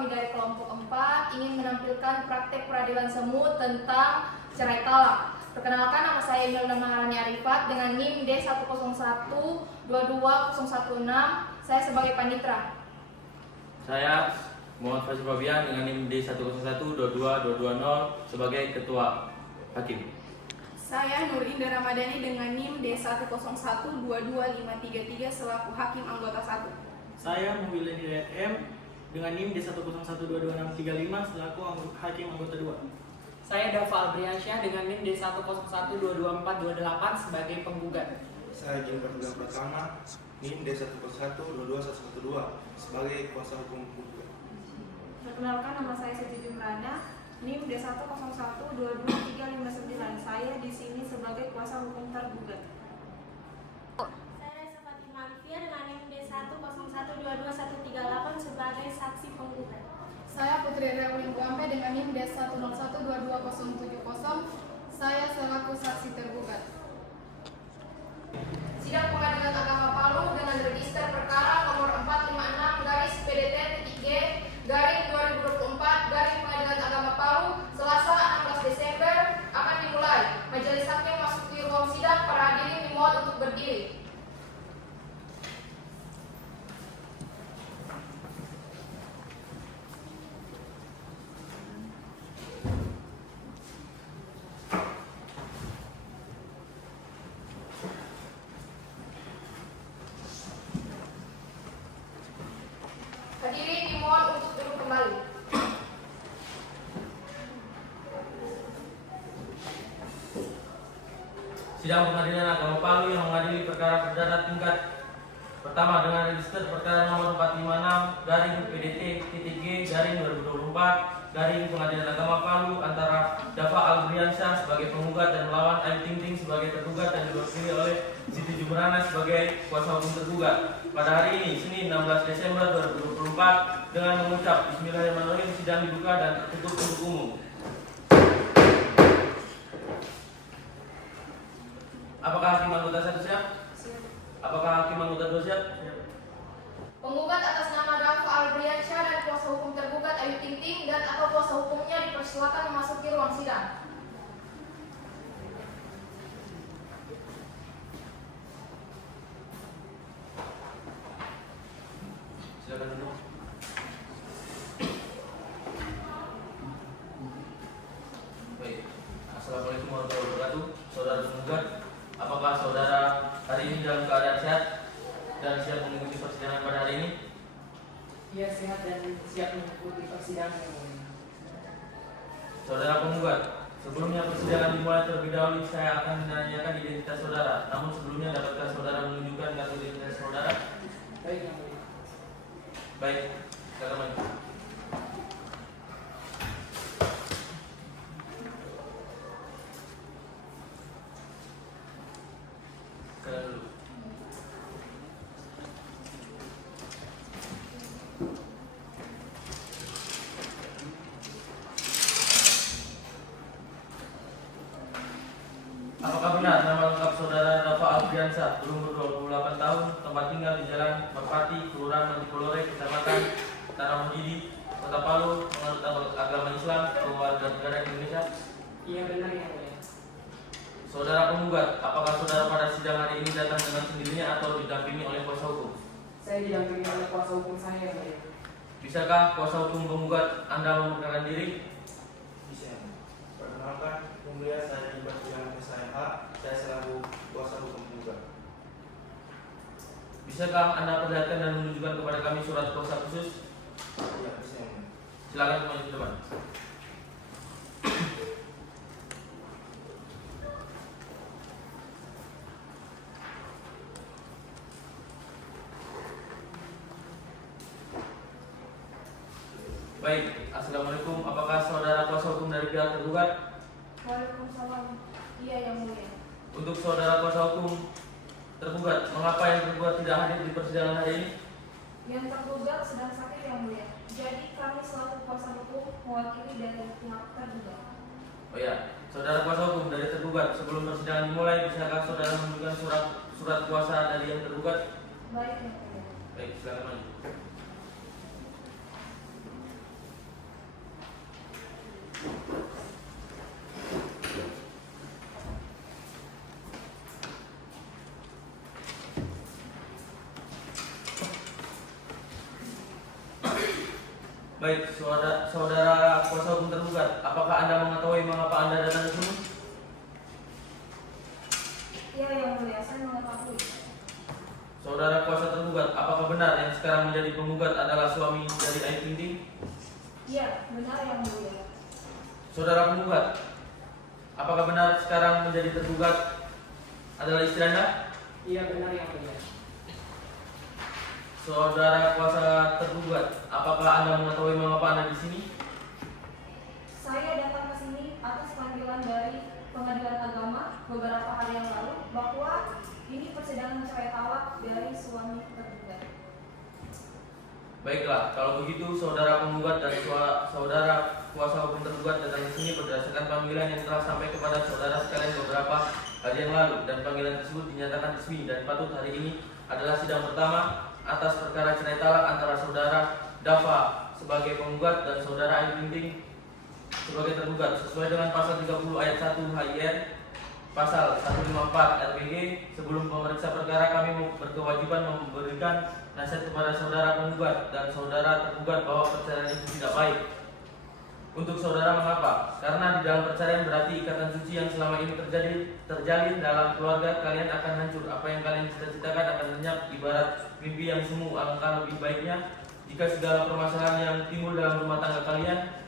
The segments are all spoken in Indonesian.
kami dari kelompok 4 ingin menampilkan praktek peradilan semu tentang cerai talak. Perkenalkan, nama saya Imelda Maharani Arifat dengan NIM D101222016. Saya sebagai panitra. Saya Muhammad Faisal Fabian dengan NIM D1012220 sebagai ketua hakim. Saya Nur Indah Ramadhani dengan NIM D1012253 selaku hakim anggota 1. Saya Mubilin Hidayat M dengan NIM D101222635 selaku hakim anggota 2. Saya Dava Albriansyah dengan NIM D101222428 sebagai penggugat. Saya Gilbert Bulan Pratama, NIM D101221112 sebagai kuasa hukum penggugat. Perkenalkan, nama saya Siti Jumrana, NIM D101223559. Saya di sini sebagai kuasa hukum tergugat. Saya Reza Fatimah Alfia dengan NIM D101221138 sebagai saksi penggugat. Saya Putri Reulin Guampe dengan NIM D101222070. Saya selaku saksi tergugat. Sidang Pengadilan Agama Palu dengan register perkara nomor 456-PDT-G/2024 Pengadilan Agama Palu Selasa 16 Desember akan dimulai. Majelis hakim masuki ruang sidang, para hadirin dimohon untuk berdiri. Hadirin dimohon untuk duduk kembali. Sidang Pengadilan Agama Palu yang mengadili perkara perdana tingkat pertama dengan register perkara nomor 456-PDT-G/2024 Pengadilan Agama Palu antara Dava Albriansyah sebagai penggugat dan melawan Ayu Ting Ting sebagai tergugat dan diwakili oleh Siti Jumrana sebagai kuasa hukum tergugat. Pada hari ini, Senin 16 Desember 2024, dengan mengucap Bismillahirrahmanirrahim, sidang dibuka dan tertutup untuk umum. Apakah hakim anggota 1 siap? Siap. Apakah hakim anggota 2 siap? Penggugat atas nama Dava Albriansyah dan kuasa hukum tergugat Ayu Ting Ting dan atau kuasa hukumnya dipersilakan memasuki ruang sidang. Silakan duduk. Baik. Assalamualaikum warahmatullahi wabarakatuh. Saudara penggugat, apakah saudara hari ini dalam keadaan sehat dan siap mengikuti persidangan pada hari ini? Ia sehat dan siap mengikuti persidangan yang mulia. Saudara penggugat, sebelumnya persidangan dimulai terlebih dahulu, saya akan menanyakan identitas saudara. Namun sebelumnya, dapatkah saudara menunjukkan kartu identitas saudara? Baik, yang mulia. Baik, silakan maju. Silakan dulu. Apakah benar nama lengkap saudara Dava Albriansyah, berumur 28 tahun, tempat tinggal di Jalan Merpati, Kelurahan Mantikolore, Kecamatan Tanah Mujidi, Kota Palu, menganut agama Islam, keluarga negara Indonesia? Iya, benar, yang mulia. Saudara penggugat, apakah saudara pada sidang hari ini datang dengan sendirinya atau didampingi oleh kuasa hukum? Saya didampingi oleh kuasa hukum saya, yang mulia. Bisakah kuasa hukum penggugat Anda memperkenalkan diri? Bisa. Perkenalkan, mulia saya Gilbert Bulan SIH, saya selaku kuasa hukum penggugat. Bisakah Anda perlihatkan dan menunjukkan kepada kami surat kuasa khusus? Ya, bisa. Silakan maju ke depan. Baik, assalamualaikum. Apakah saudara kuasa hukum dari pihak tergugat? Waalaikumsalam. Iya, yang mulia. Untuk saudara kuasa hukum tergugat, mengapa yang tergugat tidak hadir di persidangan hari ini? Yang tergugat sedang sakit, yang mulia. Jadi kami selaku kuasa hukum mewakili dari pihak tergugat. Oh ya, saudara kuasa hukum dari tergugat, sebelum persidangan dimulai, bisakah saudara menunjukkan surat kuasa dari yang tergugat? Baik, yang mulia. Baik, silakan maju. Baik, saudara kuasa hukum tergugat, apakah Anda mengetahui mengapa Anda datang ke sini? Iya yang mulia, saya mengetahui. Saudara kuasa tergugat, apakah benar yang sekarang menjadi penggugat adalah suami dari Ayu Ting Ting? Iya, benar yang mulia. Saudara penggugat, apakah benar sekarang menjadi tergugat adalah istri Anda? Iya benar yang mulia. Saudara kuasa tergugat, apakah Anda mengetahui mengapa Anda di sini? Saya datang ke sini atas panggilan dari Pengadilan Agama beberapa hari yang lalu bahwa ini persidangan cerai talak dari suami tergugat. Baiklah, kalau begitu saudara penggugat dan saudara kuasa hukum tergugat datang ke sini berdasarkan panggilan yang telah sampai kepada saudara sekalian beberapa hari yang lalu, dan panggilan tersebut dinyatakan resmi dan patut. Hari ini adalah sidang pertama atas perkara cerai talak antara saudara Dava sebagai penggugat dan saudara Ayu Ting Ting sebagai tergugat sesuai dengan pasal 30 ayat 1 HIR, pasal 154 RPG. Sebelum pemeriksa perkara, kami berkewajiban memberikan nasihat kepada saudara penggugat dan saudara tergugat bahwa perceraian itu tidak baik untuk saudara. Mengapa? Karena di dalam perceraian berarti ikatan suci yang selama ini terjalin dalam keluarga kalian akan hancur. Apa yang kalian cita-citakan akan lenyap ibarat mimpi yang semu. Alangkah lebih baiknya jika segala permasalahan yang timbul dalam rumah tangga kalian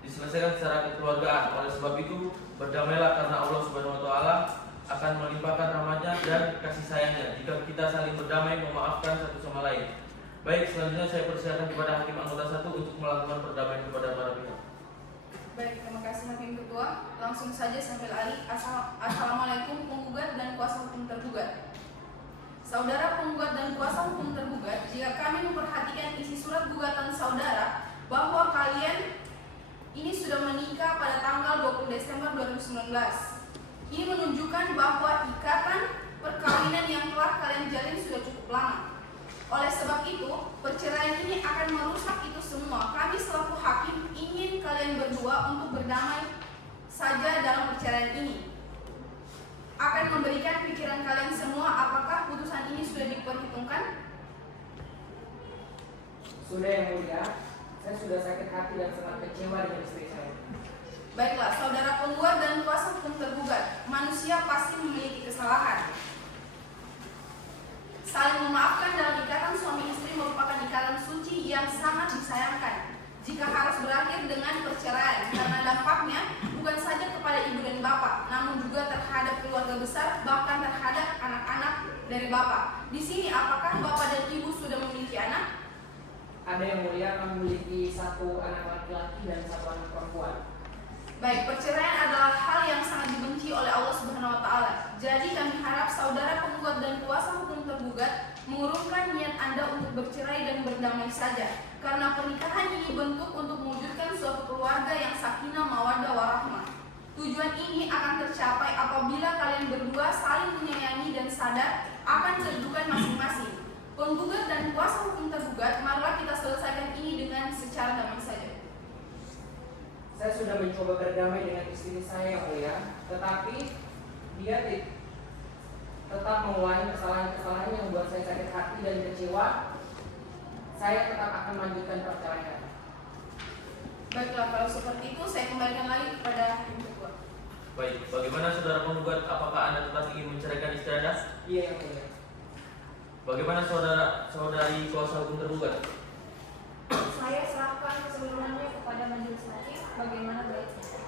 diselesaikan secara kekeluargaan. Oleh sebab itu, berdamailah karena Allah Subhanahu wa taala akan melimpahkan rahmatnya dan kasih sayangnya jika kita saling berdamai, memaafkan satu sama lain. Baik, selanjutnya saya persilakan kepada hakim anggota 1 untuk melakukan perdamaian kepada para pihak. Baik, terima kasih Hakim Ketua. Langsung saja sambil alih. Assalamualaikum penggugat dan kuasa hukum tergugat. Saudara penggugat dan kuasa hukum tergugat, jika kami memperhatikan isi surat gugatan saudara bahwa kalian ini sudah menikah pada tanggal 20 Desember 2019. Ini menunjukkan bahwa ikatan perkawinan yang telah kalian jalin sudah cukup lama. Oleh sebab itu, perceraian ini akan merusak itu semua. Kami selaku hakim ingin kalian berdua untuk berdamai saja dalam perceraian ini. Akan memberikan pikiran kalian semua apakah putusan ini sudah diperhitungkan? Sudah yang mulia, saya sudah sakit hati dan sangat kecewa dengan istri saya. Baiklah, saudara penggugat dan kuasa hukum tergugat, manusia pasti memiliki kesalahan. Saling memaafkan dalam ikatan suami istri merupakan ikatan suci yang sangat disayangkan jika harus berakhir dengan perceraian, karena dampaknya bukan saja kepada ibu dan bapak, namun juga terhadap keluarga besar, bahkan terhadap anak-anak dari bapak. Di sini apakah bapak dan ibu sudah memiliki anak? Ada yang mulia, kami memiliki satu anak laki-laki dan satu anak perempuan. Baik, perceraian adalah hal yang sangat dibenci oleh Allah Subhanahu wa taala. Jadi kami harap saudara penggugat dan kuasa hukum tergugat mengurungkan niat Anda untuk bercerai dan berdamai saja. Karena pernikahan ini bentuk untuk mewujudkan suatu keluarga yang sakinah mawaddah warahmah. Tujuan ini akan tercapai apabila kalian berdua saling menyayangi dan sadar akan kedudukan masing-masing. Penggugat dan kuasa hukum tergugat, marilah kita selesaikan ini dengan secara damai saja. Saya sudah mencoba berdamai dengan istri saya yang mulia, tetapi dia tetap mengulangi kesalahan-kesalahan yang membuat saya sakit hati dan kecewa. Saya tetap akan melanjutkan perceraian. Baiklah, kalau seperti itu saya kembalikan lagi kepada hakim ketua. Baik, bagaimana saudara penggugat? Apakah Anda tetap ingin menceraikan istri Anda? Iya yang mulia. Bagaimana saudari kuasa hukum tergugat? Saya serahkan keseluruhannya kepada majelis hakim. Bagaimana baiknya?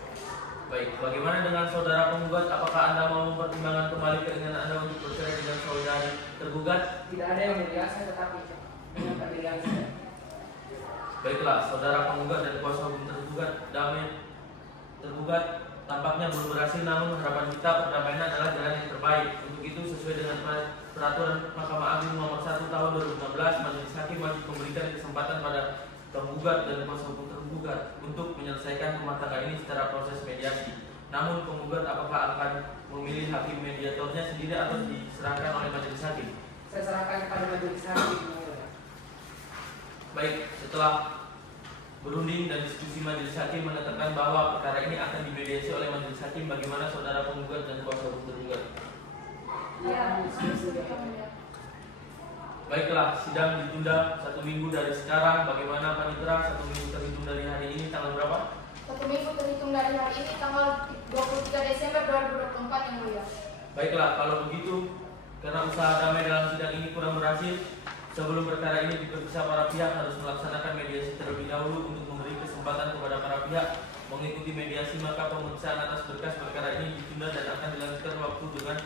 Baik, bagaimana dengan saudara penggugat? Apakah Anda mau mempertimbangkan kembali keinginan Anda untuk bercerai dengan saudari tergugat? Tidak ada yang mulia, saya tetap ingin dengan pendirian saya. Baiklah, saudara penggugat dan kuasa hukum tergugat tampaknya belum berhasil, namun harapan kita perdamaian adalah jalan yang terbaik. Untuk itu, sesuai dengan peraturan Mahkamah Agung nomor 1 tahun 2016, majelis hakim wajib memberikan kesempatan pada penggugat dan kuasa hukum tergugat untuk menyelesaikan rumah tangga ini secara proses mediasi. Namun penggugat apakah akan memilih hakim mediatornya sendiri atau diserahkan oleh majelis hakim? Saya serahkan kepada majelis hakim yang mulia. Baik, setelah berunding dan diskusi, majelis hakim menetapkan bahwa perkara ini akan dimediasi oleh majelis hakim. Bagaimana saudara penggugat dan kuasa hukum tergugat? Ya, sudah. Baiklah, sidang ditunda 1 minggu dari sekarang. Bagaimana panitera? 1 minggu terhitung dari hari ini tanggal berapa? 1 minggu terhitung dari hari ini tanggal 23 Desember 2024 yang mulia. Baiklah, kalau begitu, karena usaha damai dalam sidang ini kurang berhasil, sebelum perkara ini diperiksa, para pihak harus melaksanakan mediasi terlebih dahulu untuk memberi kesempatan kepada para pihak mengikuti mediasi. Maka pemeriksaan atas berkas perkara ini ditunda dan akan dilanjutkan waktu dengan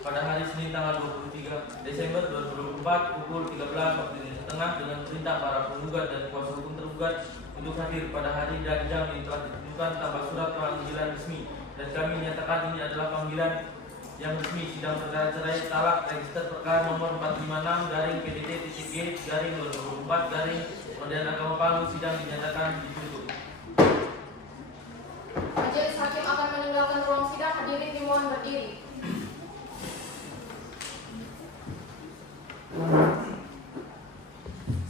pada hari Senin tanggal 23 Desember 2024 pukul 13.30 dengan perintah para penggugat dan kuasa hukum tergugat untuk hadir pada hari dan jam yang telah ditentukan tambah surat panggilan resmi. Dan kami menyatakan ini adalah panggilan yang resmi sidang perkara cerai talak register perkara nomor 456-PDT-G-2024 Pengadilan Agama Palu. Sidang dinyatakan ditutup. Majelis hakim akan meninggalkan ruang sidang. Hadirin dimohon berdiri.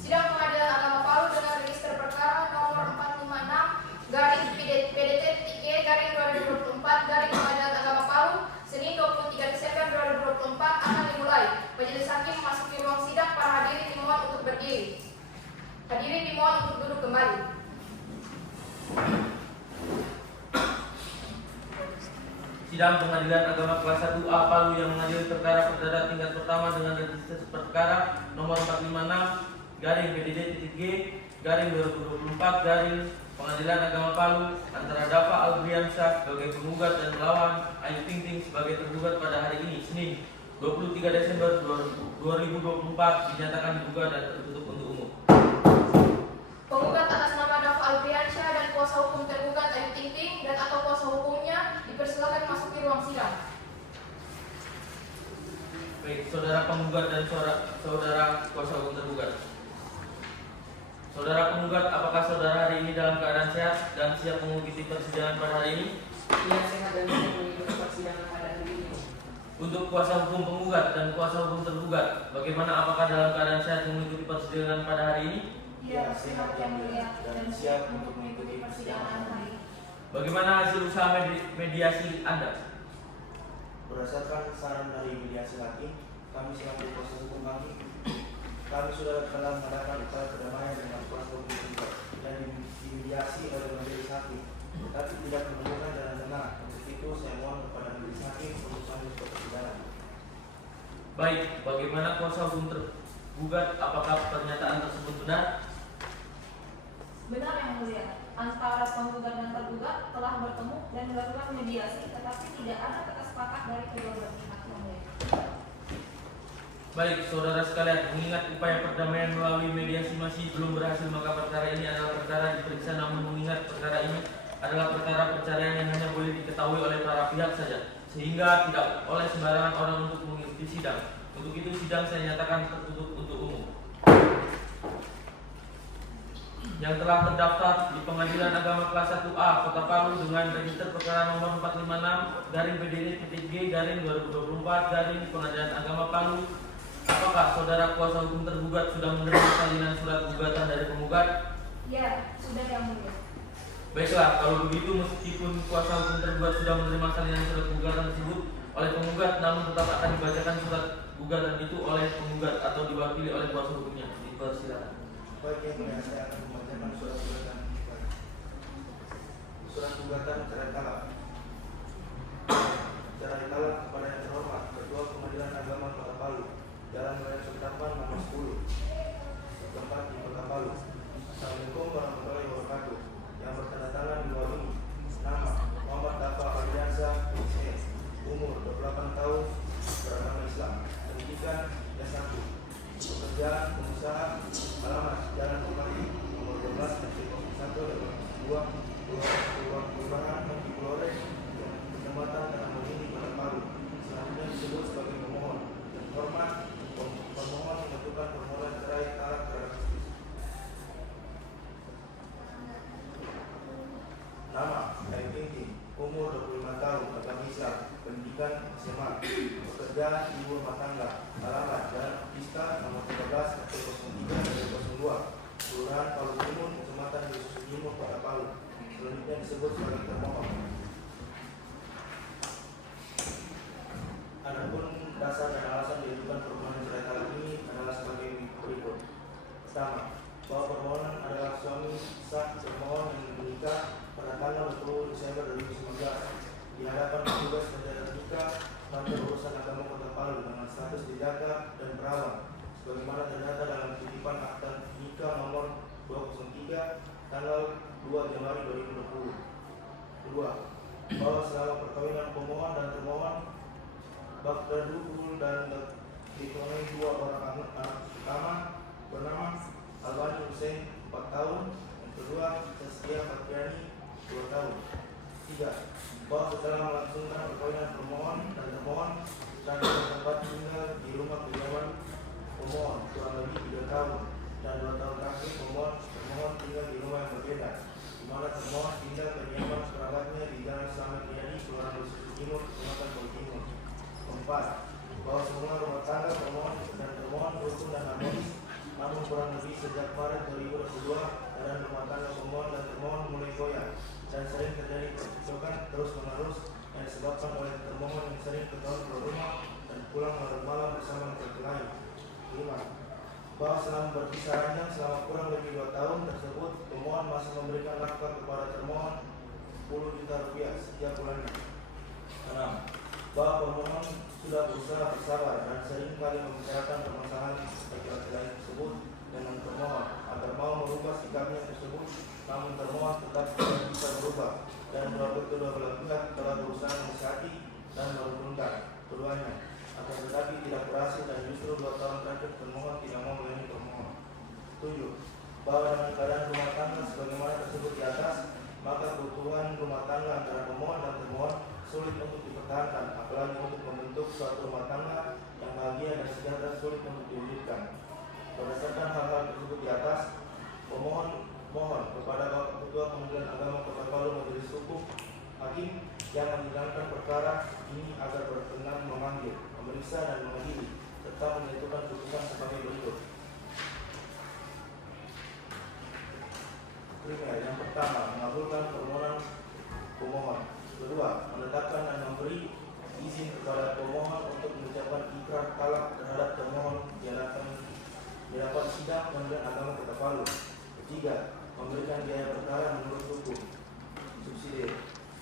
Sidang Pengadilan Agama Palu dengan register perkara nomor 456-PDT-G-2024 Pengadilan Agama Palu Senin 23 Desember 2024 akan dimulai. Majelis hakim memasuki ruang sidang. Para hadirin dimohon untuk berdiri. Hadirin dimohon untuk duduk kembali. Sidang Pengadilan Agama Kelas 1A Palu yang mengadili perkara perdata tingkat pertama dengan registrasi perkara nomor 456-PDT-G-2024 Pengadilan Agama Palu antara Dafa Albriansyah sebagai penggugat dan melawan Ayu Ting Ting sebagai tergugat pada hari ini Senin 23 Desember 2024 dinyatakan dibuka dan tertutup untuk umum. Penggugat atas nama Dafa Albriansyah dan kuasa hukum tergugat Ayu Ting Ting dan atau kuasa hukumnya dipersilakan masuki ruang sidang. Baik, saudara penggugat dan saudara kuasa hukum tergugat. Saudara penggugat, apakah saudara hari ini dalam keadaan sehat dan siap mengikuti persidangan pada hari ini? Ia sehat dan siap mengikuti persidangan pada hari ini. Untuk kuasa hukum penggugat dan kuasa hukum tergugat, bagaimana, apakah dalam keadaan sehat mengikuti persidangan pada hari ini? Ya, sehat yang mulia dan siap untuk mengikuti persidangan hari ini. Bagaimana hasil usaha mediasi Anda? Berdasarkan saran dari mediasi hakim, kami selaku kuasa hukum kami sudah telah mengadakan upaya perdamaian dengan kuasa hukum tergugat dan dimediasi oleh majelis hakim, tetapi tidak menemukan jalan tengah. Untuk itu saya mohon kepada majelis hakim untuk lanjut ke persidangan. Baik, bagaimana kuasa hukum tergugat, apakah pernyataan tersebut benar? Benar yang mulia, antara penggugat dan tergugat telah bertemu dan melakukan mediasi, tetapi tidak ada kata sepakat dari kedua belah pihak yang mulia. Baik, saudara sekalian, mengingat upaya perdamaian melalui mediasi masih belum berhasil, maka perkara ini adalah perkara diperiksa. Namun mengingat perkara ini adalah perkara perceraian yang hanya boleh diketahui oleh para pihak saja, sehingga tidak oleh sembarangan orang untuk mengikuti sidang. Untuk itu sidang saya nyatakan tertutup untuk umum. Yang telah terdaftar di Pengadilan Agama Kelas 1A Kota Palu dengan register perkara nomor 456-PDT-G-2024 Pengadilan Agama Palu. Apakah saudara kuasa hukum tergugat sudah menerima salinan surat gugatan dari penggugat? Ya, sudah yang mulia. Baiklah, kalau begitu meskipun kuasa hukum tergugat sudah menerima salinan surat gugatan tersebut oleh penggugat, namun tetap akan dibacakan surat gugatan itu oleh penggugat atau diwakili oleh kuasa hukumnya. Dipersilakan. Baik, yang mulia, saya akan membacakan surat gugatan. Surat gugatan cerai talak. Cerai talak kepada yang terhormat Ketua Pengadilan Agama Kota Palu, Jalan Raya Sudirman nomor 10, tempat di Kota Palu. Assalamualaikum warahmatullahi wabarakatuh. Yang bertanda tangan di bawah ini, nama Muhammad Dafa Albriansyah, umur 28 tahun, beragama Islam, pendidikan S1, pekerjaan pengusaha, alamat Jalan Bupati nomor 12 1 Kelurahan Pelore, Kecamatan Tanamangini, Kota Palu. Selanjutnya disebut sebagai pemohon. Hormat, pemohon mengajukan permohonan cerai talak terhadap istri. Nama Ayu Ting Ting, umur 25 tahun, agama Islam, pendidikan SMA, pekerjaan ibu rumah tangga, alamat Jalan Pista nomor 13 03 02, Kelurahan Palu Timur, Kecamatan Yesus Timur, Kota Palu. Selanjutnya disebut sebagai termohon. Adapun dasar dan alasan diajukan permohonan cerai talak ini adalah sebagai Pertama, bahwa permohonan adalah suami sah termohon yang menikah pada tanggal 20 Desember 2019 di hadapan petugas penjaga terbuka kantor urusan agama Kota Palu dengan status dijaka dan perawan sebagaimana terdata dalam titipan akta nikah nomor 203 tanggal 2 Januari 2020. Kedua, bahwa selama perkawinan pemohon dan termohon bakda dukul dan ditemui dua orang anak pertama bernama Albani Hussein 4 tahun, yang kedua Saskia Fatriani 2 tahun. 3. Bahwa setelah melangsungkan perkawinan pemohon dan termohon dan bertempat tinggal di rumah kediaman pemohon kurang lebih 3 tahun dan 2 tahun terakhir termohon tinggal di rumah yang berbeda, di mana termohon tinggal kediaman kerabatnya di Jalan Slamet Riyadi, Kelurahan Besuki Timur, Kecamatan Palu Timur. 4. Bahwa semua rumah tangga pemohon dan termohon rukun dan harmonis, namun kurang lebih sejak Maret 2022 keadaan rumah tangga pemohon dan termohon mulai goyah dan sering terjadi percekcokan terus menerus yang disebabkan oleh termohon yang sering ketahuan keluar rumah dan pulang larut malam bersama laki-laki lain. 5. Bahwa selama berpisah ranjang selama kurang lebih 2 tahun tersebut, pemohon masih memberikan nafkah kepada termohon 10 juta rupiah setiap bulannya. 6. Bahwa pemohon sudah berusaha bersabar dan sering kali membicarakan permasalahan laki-laki lain tersebut dengan termohon agar mau merubah sikapnya tersebut, namun termohon tetap tidak bisa berubah dan kedua belah pihak telah berusaha menasihati dan merukunkan keduanya, akan tetapi tidak berhasil dan justru 2 tahun terakhir termohon tidak mau melayani termohon. 7. Bahwa dengan keadaan rumah tangga sebagaimana tersebut di atas, maka keutuhan rumah tangga antara pemohon dan termohon sulit untuk dipertahankan, apalagi untuk membentuk suatu rumah tangga yang bahagia dan sejahtera sulit untuk diwujudkan. Berdasarkan hal-hal tersebut di atas, pemohon mohon kepada Bapak Ketua Pengadilan Agama Kota Palu Majelis Hukum Hakim yang menjalankan perkara ini agar berkenan memanggil, memeriksa dan mengadili serta menentukan putusan sebagai berikut. Yang pertama, mengabulkan permohonan pemohon. Kedua, menetapkan dan memberi izin kepada pemohon untuk mengucapkan ikrar talak terhadap termohon di hadapan sidang Pengadilan Agama Kota Palu. Ketiga, memberikan biaya perkara menurut hukum. Subsidi.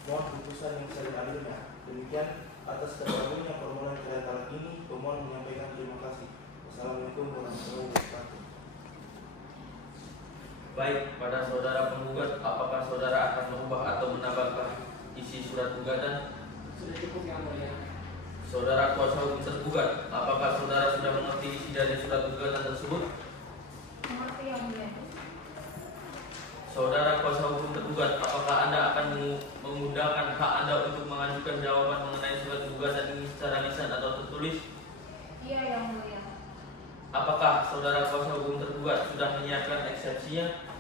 Mohon putusan yang seadil-adilnya. Demikian atas terkabulnya permohonan cerai talak ini, pemohon menyampaikan terima kasih. Wassalamualaikum warahmatullahi wabarakatuh. Baik, pada saudara penggugat, apakah saudara akan mengubah atau menambahkan isi surat gugatan? Sudah cukup yang mulia. Saudara kuasa hukum tergugat, apakah saudara sudah mengerti isi dari surat gugatan tersebut? Mengerti yang mulia. Saudara kuasa hukum tergugat, apakah Anda akan menggunakan hak Anda untuk mengajukan jawaban mengenai surat gugatan ini secara lisan atau tertulis? Iya yang mulia. Apakah saudara kuasa hukum tergugat sudah menyiapkan eksepsinya?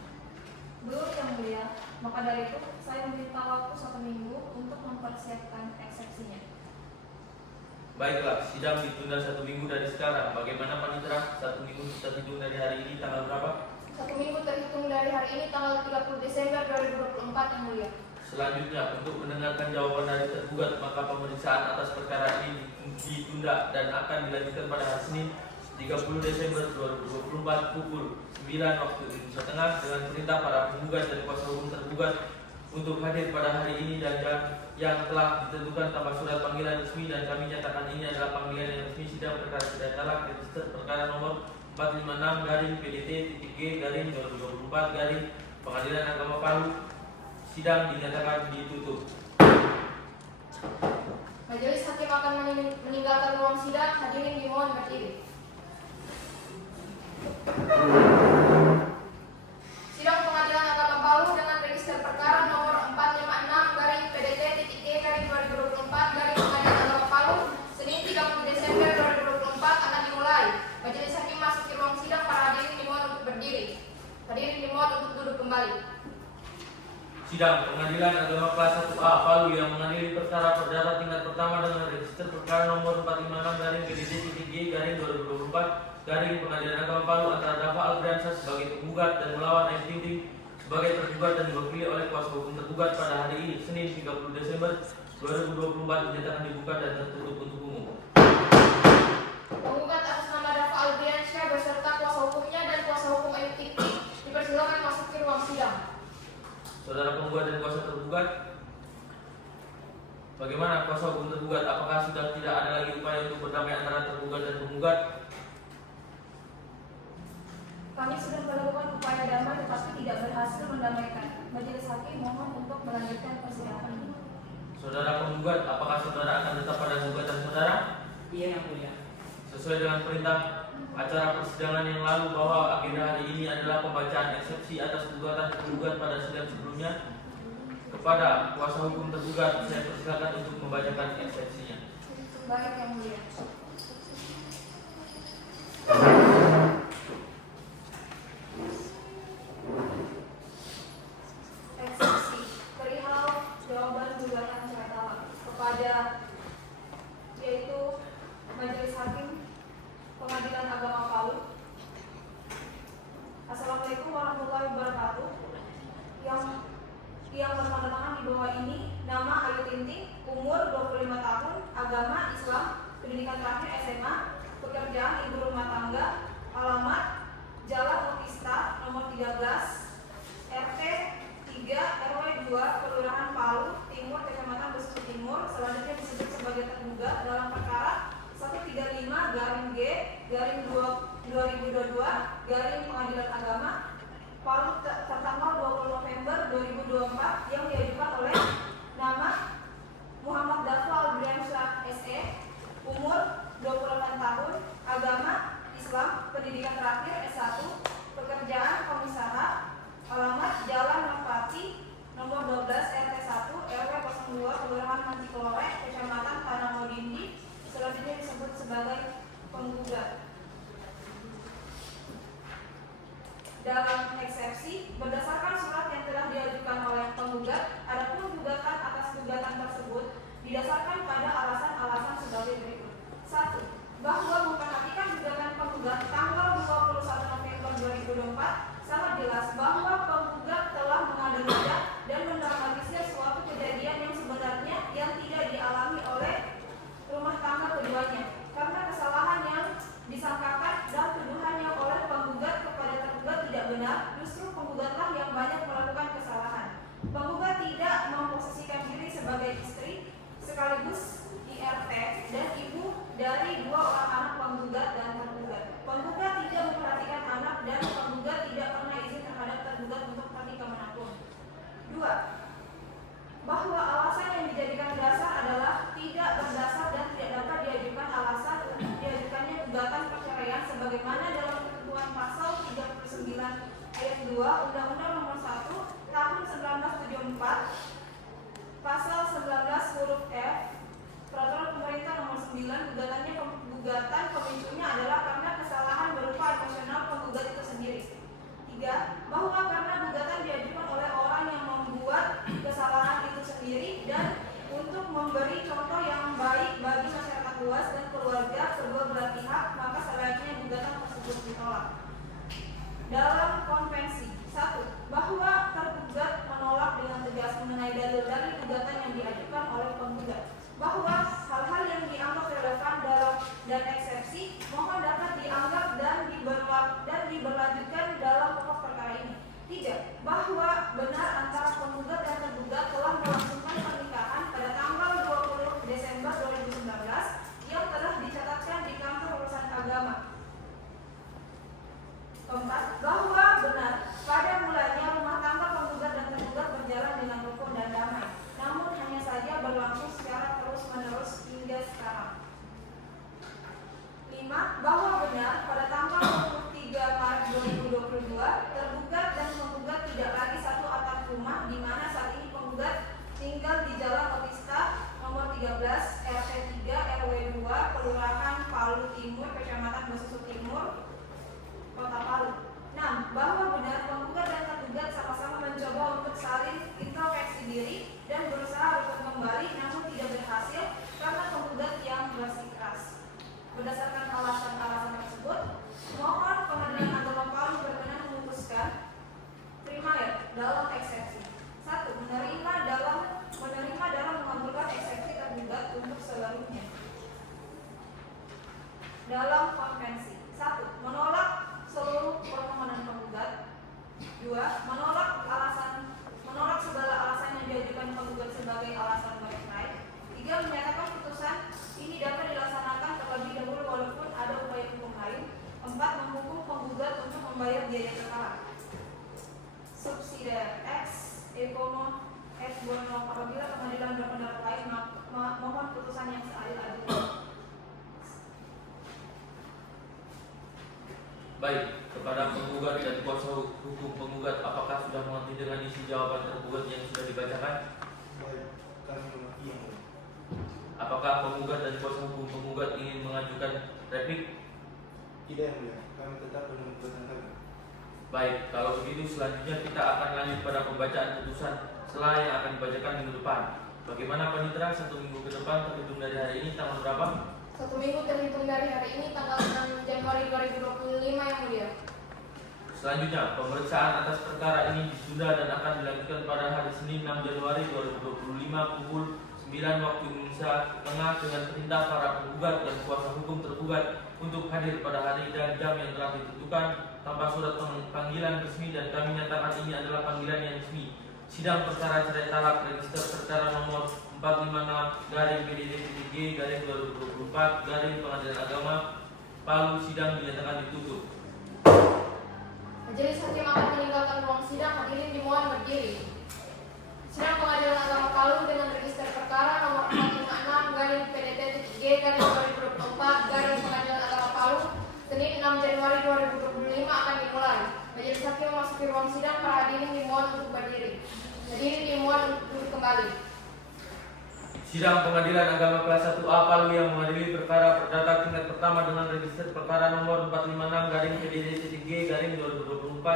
Belum yang mulia. Maka dari itu saya meminta waktu 1 minggu untuk mempersiapkan eksepsinya. Baiklah, sidang ditunda 1 minggu dari sekarang. Bagaimana panitera? 1 minggu terhitung dari hari ini tanggal berapa? 1 minggu terhitung dari hari ini tanggal 30 Desember 2024 yang mulia. Selanjutnya, untuk mendengarkan jawaban dari tergugat, maka pemeriksaan atas perkara ini ditunda dan akan dilanjutkan pada hari Senin 30 Desember 2024 pukul 9 waktu Indonesia Tengah dengan perintah para penggugat dan kuasa hukum tergugat untuk hadir pada hari ini dan yang telah ditentukan tanpa surat panggilan resmi, dan kami nyatakan ini adalah panggilan yang resmi sidang perkara cerai talak register perkara nomor 456-PDT-G-2024 Pengadilan Agama Palu. Sidang dinyatakan ditutup. Majelis hakim akan meninggalkan ruang sidang. Hadirin dimohon berdiri. Sidang Pengadilan Agama Palu dengan register perkara nomor 456-PDT-E-2024 Pengadilan Agama Palu Senin 30 Desember 2024 akan dimulai. Majelis hakim masuki ruang sidang. Para hadirin dimohon untuk berdiri. Hadirin dimohon untuk duduk kembali. Sidang Pengadilan Agama Kelas 1A Palu yang mengadili perkara perdata tingkat pertama dengan register perkara nomor 456-PDT-G-2024 Pengadilan Agama Palu antara Dafa Albriansyah sebagai penggugat dan melawan Ayu Ting Ting sebagai tergugat dan diwakili oleh kuasa hukum tergugat pada hari ini Senin 30 Desember 2024 dinyatakan dibuka dan tertutup untuk umum. Penggugat atas nama Dafa Albriansyah beserta kuasa hukumnya dan kuasa hukum Ayu Saudara penggugat dan kuasa tergugat, bagaimana kuasa hukum tergugat? Apakah sudah tidak ada lagi upaya untuk berdamai antara tergugat dan penggugat? Kami sudah melakukan upaya damai tetapi tidak berhasil mendamaikan. Majelis hakim mohon untuk melanjutkan persidangan ini. Saudara penggugat, apakah saudara akan tetap pada gugatan saudara? Iya yang mulia. Sesuai dengan perintah acara persidangan yang lalu bahwa agenda hari ini adalah pembacaan eksepsi atas gugatan tergugat pada sidang sebelumnya. Kepada kuasa hukum tergugat, saya persilakan untuk membacakan eksepsinya. Baik yang mulia. Eksepsi perihal jawaban gugatan cerai talak kepada yaitu Majelis Hakim Pengadilan Agama Palu. Assalamualaikum warahmatullahi wabarakatuh. Yang bertanda tangan di bawah ini, nama Ayu Tinting, umur 25 tahun, agama Islam, pendidikan terakhir SMA, pekerjaan ibu rumah tangga, alamat Jalan Otista nomor 13, RT 3 RW 2, Kelurahan Palu Timur, Kecamatan Besuki Timur, selanjutnya disebut sebagai tergugat dalam perkara 135-G-2022 Pengadilan Agama Palu tertanggal 20 November 2024 yang diajukan oleh nama Muhammad Dafa Albriansyah SE, umur 28 tahun, agama Islam, pendidikan terakhir S1, pekerjaan pengusaha, alamat Jalan Merpati nomor 12 RT 1 RW 02 Kelurahan Mantikelore, Kecamatan Tanamodindi, selanjutnya disebut sebagai penggugat. Dalam eksepsi, berdasarkan surat yang telah diajukan oleh penggugat, adapun gugatan atas gugatan tersebut didasarkan pada alasan-alasan sebagai berikut. 1. Bahwa memperhatikan gugatan penggugat tanggal 21 November 2024 sangat jelas bahwa penggugat telah mengada-ngada dan mendramatisir suatu kejadian yang sebenarnya yang tidak dialami oleh rumah tangga keduanya, karena kesalahan yang disangkakan dan tuduhan yang oleh penggugat kepada tergugat tidak benar. Justru penggugatlah yang banyak melakukan kesalahan. Penggugat tidak memposisikan diri sebagai istri sekaligus IRT dan ibu dari 2 orang anak penggugat dan tergugat. Penggugat tidak memperhatikan anak dan penggugat tidak pernah izin terhadap tergugat untuk pergi kemanapun. 2. Bahwa alasan yang dijadikan dasar adalah tidak berdasar dan tidak dapat diajukan alasan diajukannya gugatan perceraian sebagaimana dalam ketentuan pasal 39 ayat 2 Undang-Undang Nomor 1 Tahun 1974, pasal 19 huruf F Peraturan Pemerintah Nomor 9. Gugatan pemicunya adalah karena kesalahan berupa emosional penggugat itu sendiri. 3. Bahwa karena gugatan diajukan oleh orang yang membuat kesalahan itu sendiri dan untuk memberi contoh yang baik bagi masyarakat luas dan keluarga kedua belah pihak, maka selayaknya gugatan tersebut ditolak. Dalam konvensi 1. Bahwa tergugat menolak dengan tegas mengenai dalil-dalil gugatan yang diajukan oleh penggugat. Bahwa hal-hal yang dianggap relevan dalam dan eksepsi mohon dapat dianggap dan diberlanjutkan dalam pokok perkara ini. 3. Bahwa benar antara penggugat dan tergugat telah melangsungkan pernikahan pada tanggal 20 Desember 2019 yang telah dicatatkan di kantor urusan agama. 4. Bahwa benar pada mulanya rumah tangga penggugat dan tergugat berjalan dengan rukun dan damai, namun hanya saja berlangsung secara terus-menerus hingga sekarang. 5. Bahwa benar pada tanggal 23 Maret 2022 tergugat dan penggugat tidak lagi satu atap rumah, di mana saat ini penggugat tinggal di Jalan Otista nomor 13 RT 3 RW 2 Kelurahan Palu Timur, Kecamatan Besuki Timur, Kota Palu. 6. Bahwa benar penggugat dan tergugat sama-sama mencoba untuk saling introspeksi diri dan berusaha rukun kembali, namun tidak berhasil karena penggugat yang bersikeras. Berdasarkan alasan-alasan tersebut, mohon Pengadilan Agama Palu berkenan memutuskan primer dalam eksepsi. 1. Menerima dalam mengabulkan eksepsi tergugat untuk seluruhnya. Dalam konvensi 1. Menolak seluruh permohonan penggugat. 2. Menolak penggugat dan penggugat sebagai alasan baik-baik. 3. Menyatakan putusan ini dapat dilaksanakan terlebih dahulu walaupun ada upaya hukum lain. 4. Menghukum penggugat untuk membayar biaya perkara. Subsidiar X Ekono F Bono, apabila pengadilan berpendapat lain mohon putusan yang seadil-adilnya. Baik, kepada penggugat dan kuasa hukum penggugat, apakah sudah mengerti dengan isi jawaban tergugat yang sudah dibacakan? Baik, kami mengerti yang mulia. Apakah penggugat dan kuasa hukum penggugat ingin mengajukan replik? Tidak yang mulia, kami tetap dengan gugatan kami. Baik, kalau begitu selanjutnya kita akan lanjut pada pembacaan putusan setelah yang akan dibacakan minggu depan. Bagaimana panitera 1 minggu ke depan terhitung dari hari ini tanggal berapa? 1 minggu terhitung dari hari ini tanggal 6 Januari 2025 yang mulia. Selanjutnya, pemeriksaan atas perkara ini ditunda dan akan dilanjutkan pada hari Senin 6 Januari 2025 pukul 9 waktu Indonesia Tengah dengan perintah para penggugat dan kuasa hukum tergugat untuk hadir pada hari dan jam yang telah ditentukan tanpa surat panggilan resmi, dan kami nyatakan ini adalah panggilan yang resmi. Sidang perkara cerai talak register perkara nomor 456-PDD-G-2024 Pengadilan Agama Palu sidang dinyatakan ditutup. Majelis hakim akan meninggalkan ruang sidang, hadirin dimohon berdiri. Sidang Pengadilan Agama Palu dengan register perkara nomor 456-PDD-G-2024 Pengadilan Agama Palu Senin 6 Januari 2025 akan dimulai. Majelis hakim memasuki ruang sidang, para hadirin dimohon untuk berdiri. Hadirin dimohon untuk duduk kembali. Sidang Pengadilan Agama kelas 1A Palu yang mengadili perkara perdata tingkat pertama dengan register perkara nomor 456-PDD-G-2024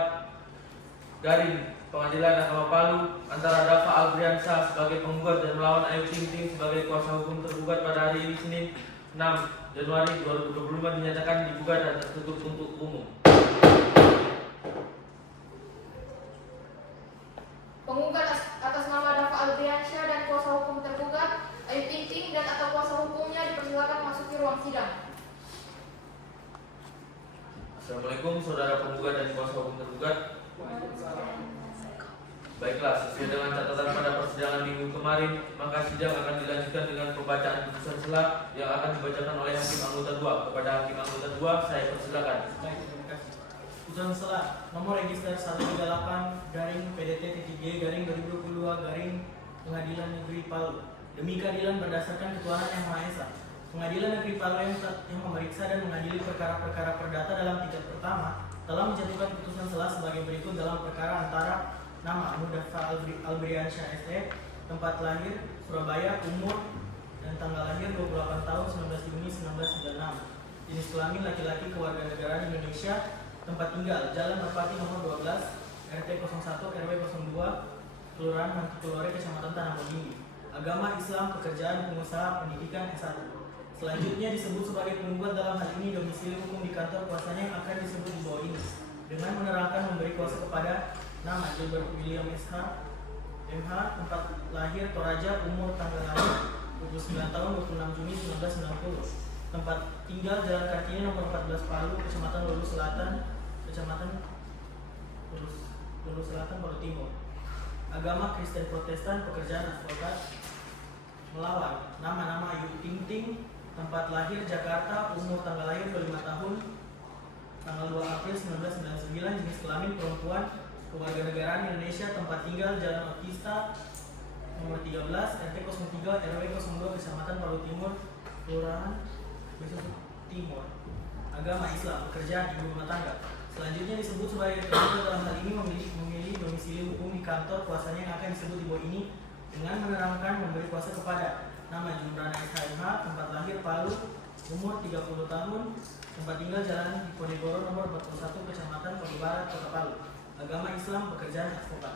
Pengadilan Agama Palu antara Dafa Albriansyah sebagai penggugat dan melawan Ayu Ting Ting sebagai kuasa hukum tergugat pada hari ini Senin 6 Januari 2025 dinyatakan dibuka dan tertutup untuk umum. Penggugat atas nama Dafa Albriansyah dan kuasa hukum tergugat Ayu Ting Ting dan atau kuasa hukumnya dipersilakan memasuki ruang sidang. Assalamualaikum saudara penggugat dan kuasa hukum tergugat. Baiklah, sesuai dengan catatan pada persidangan minggu kemarin, maka sidang akan dilanjutkan dengan pembacaan putusan sela yang akan dibacakan oleh hakim anggota 2. Kepada hakim anggota 2, saya persilakan. Baik, terima kasih. Putusan sela nomor register 138-PDT-G-2022 Pengadilan Negeri Palu. Demi keadilan berdasarkan ketuhanan Yang Maha Esa, Pengadilan Negeri Palu yang memeriksa dan mengadili perkara-perkara perdata dalam tingkat pertama telah menjatuhkan putusan sela sebagai berikut dalam perkara antara nama Dafa Albriansyah SE, tempat lahir Surabaya, umur dan tanggal lahir 28 tahun 19 Juni 1996, jenis kelamin laki-laki, kewarganegaraan Indonesia, tempat tinggal Jalan Merpati nomor 12, RT 01 RW 02, Kelurahan Mantikulore, Kecamatan Tanah Tinggi. Agama Islam, pekerjaan pengusaha, pendidikan S1. Selanjutnya disebut sebagai penggugat dalam hal ini domisili hukum di kantor kuasanya yang akan disebut di bawah ini dengan menerangkan memberi kuasa kepada nama Gilbert William SH MH, tempat lahir Toraja, umur tanggal lahir 29 tahun 26 Juni 1990, tempat tinggal Jalan Kartini nomor 14 Palu, Kecamatan Lulu Selatan, Palu Timur. Agama Kristen Protestan, pekerjaan advokat, melawan nama Ayu Ting Ting, tempat lahir Jakarta, umur tanggal lahir 25 tahun tanggal 2 April 1999, jenis kelamin perempuan, kewarganegaraan Indonesia, tempat tinggal Jalan Otista nomor 13 RT 03 RW 02 Kecamatan Palu Timur, Kelurahan Timur. Agama Islam, pekerjaan ibu rumah tangga. Selanjutnya disebut sebagai penggugat dalam hal ini memilih domisili hukum di kantor kuasanya yang akan disebut di bawah ini dengan menerangkan memberi kuasa kepada nama Jumbrana SHMH, tempat lahir Palu, umur 30 tahun, tempat tinggal Jalan Diponegoro nomor 41 Kecamatan Palu Barat, Kota Palu. Agama Islam, pekerjaan advokat.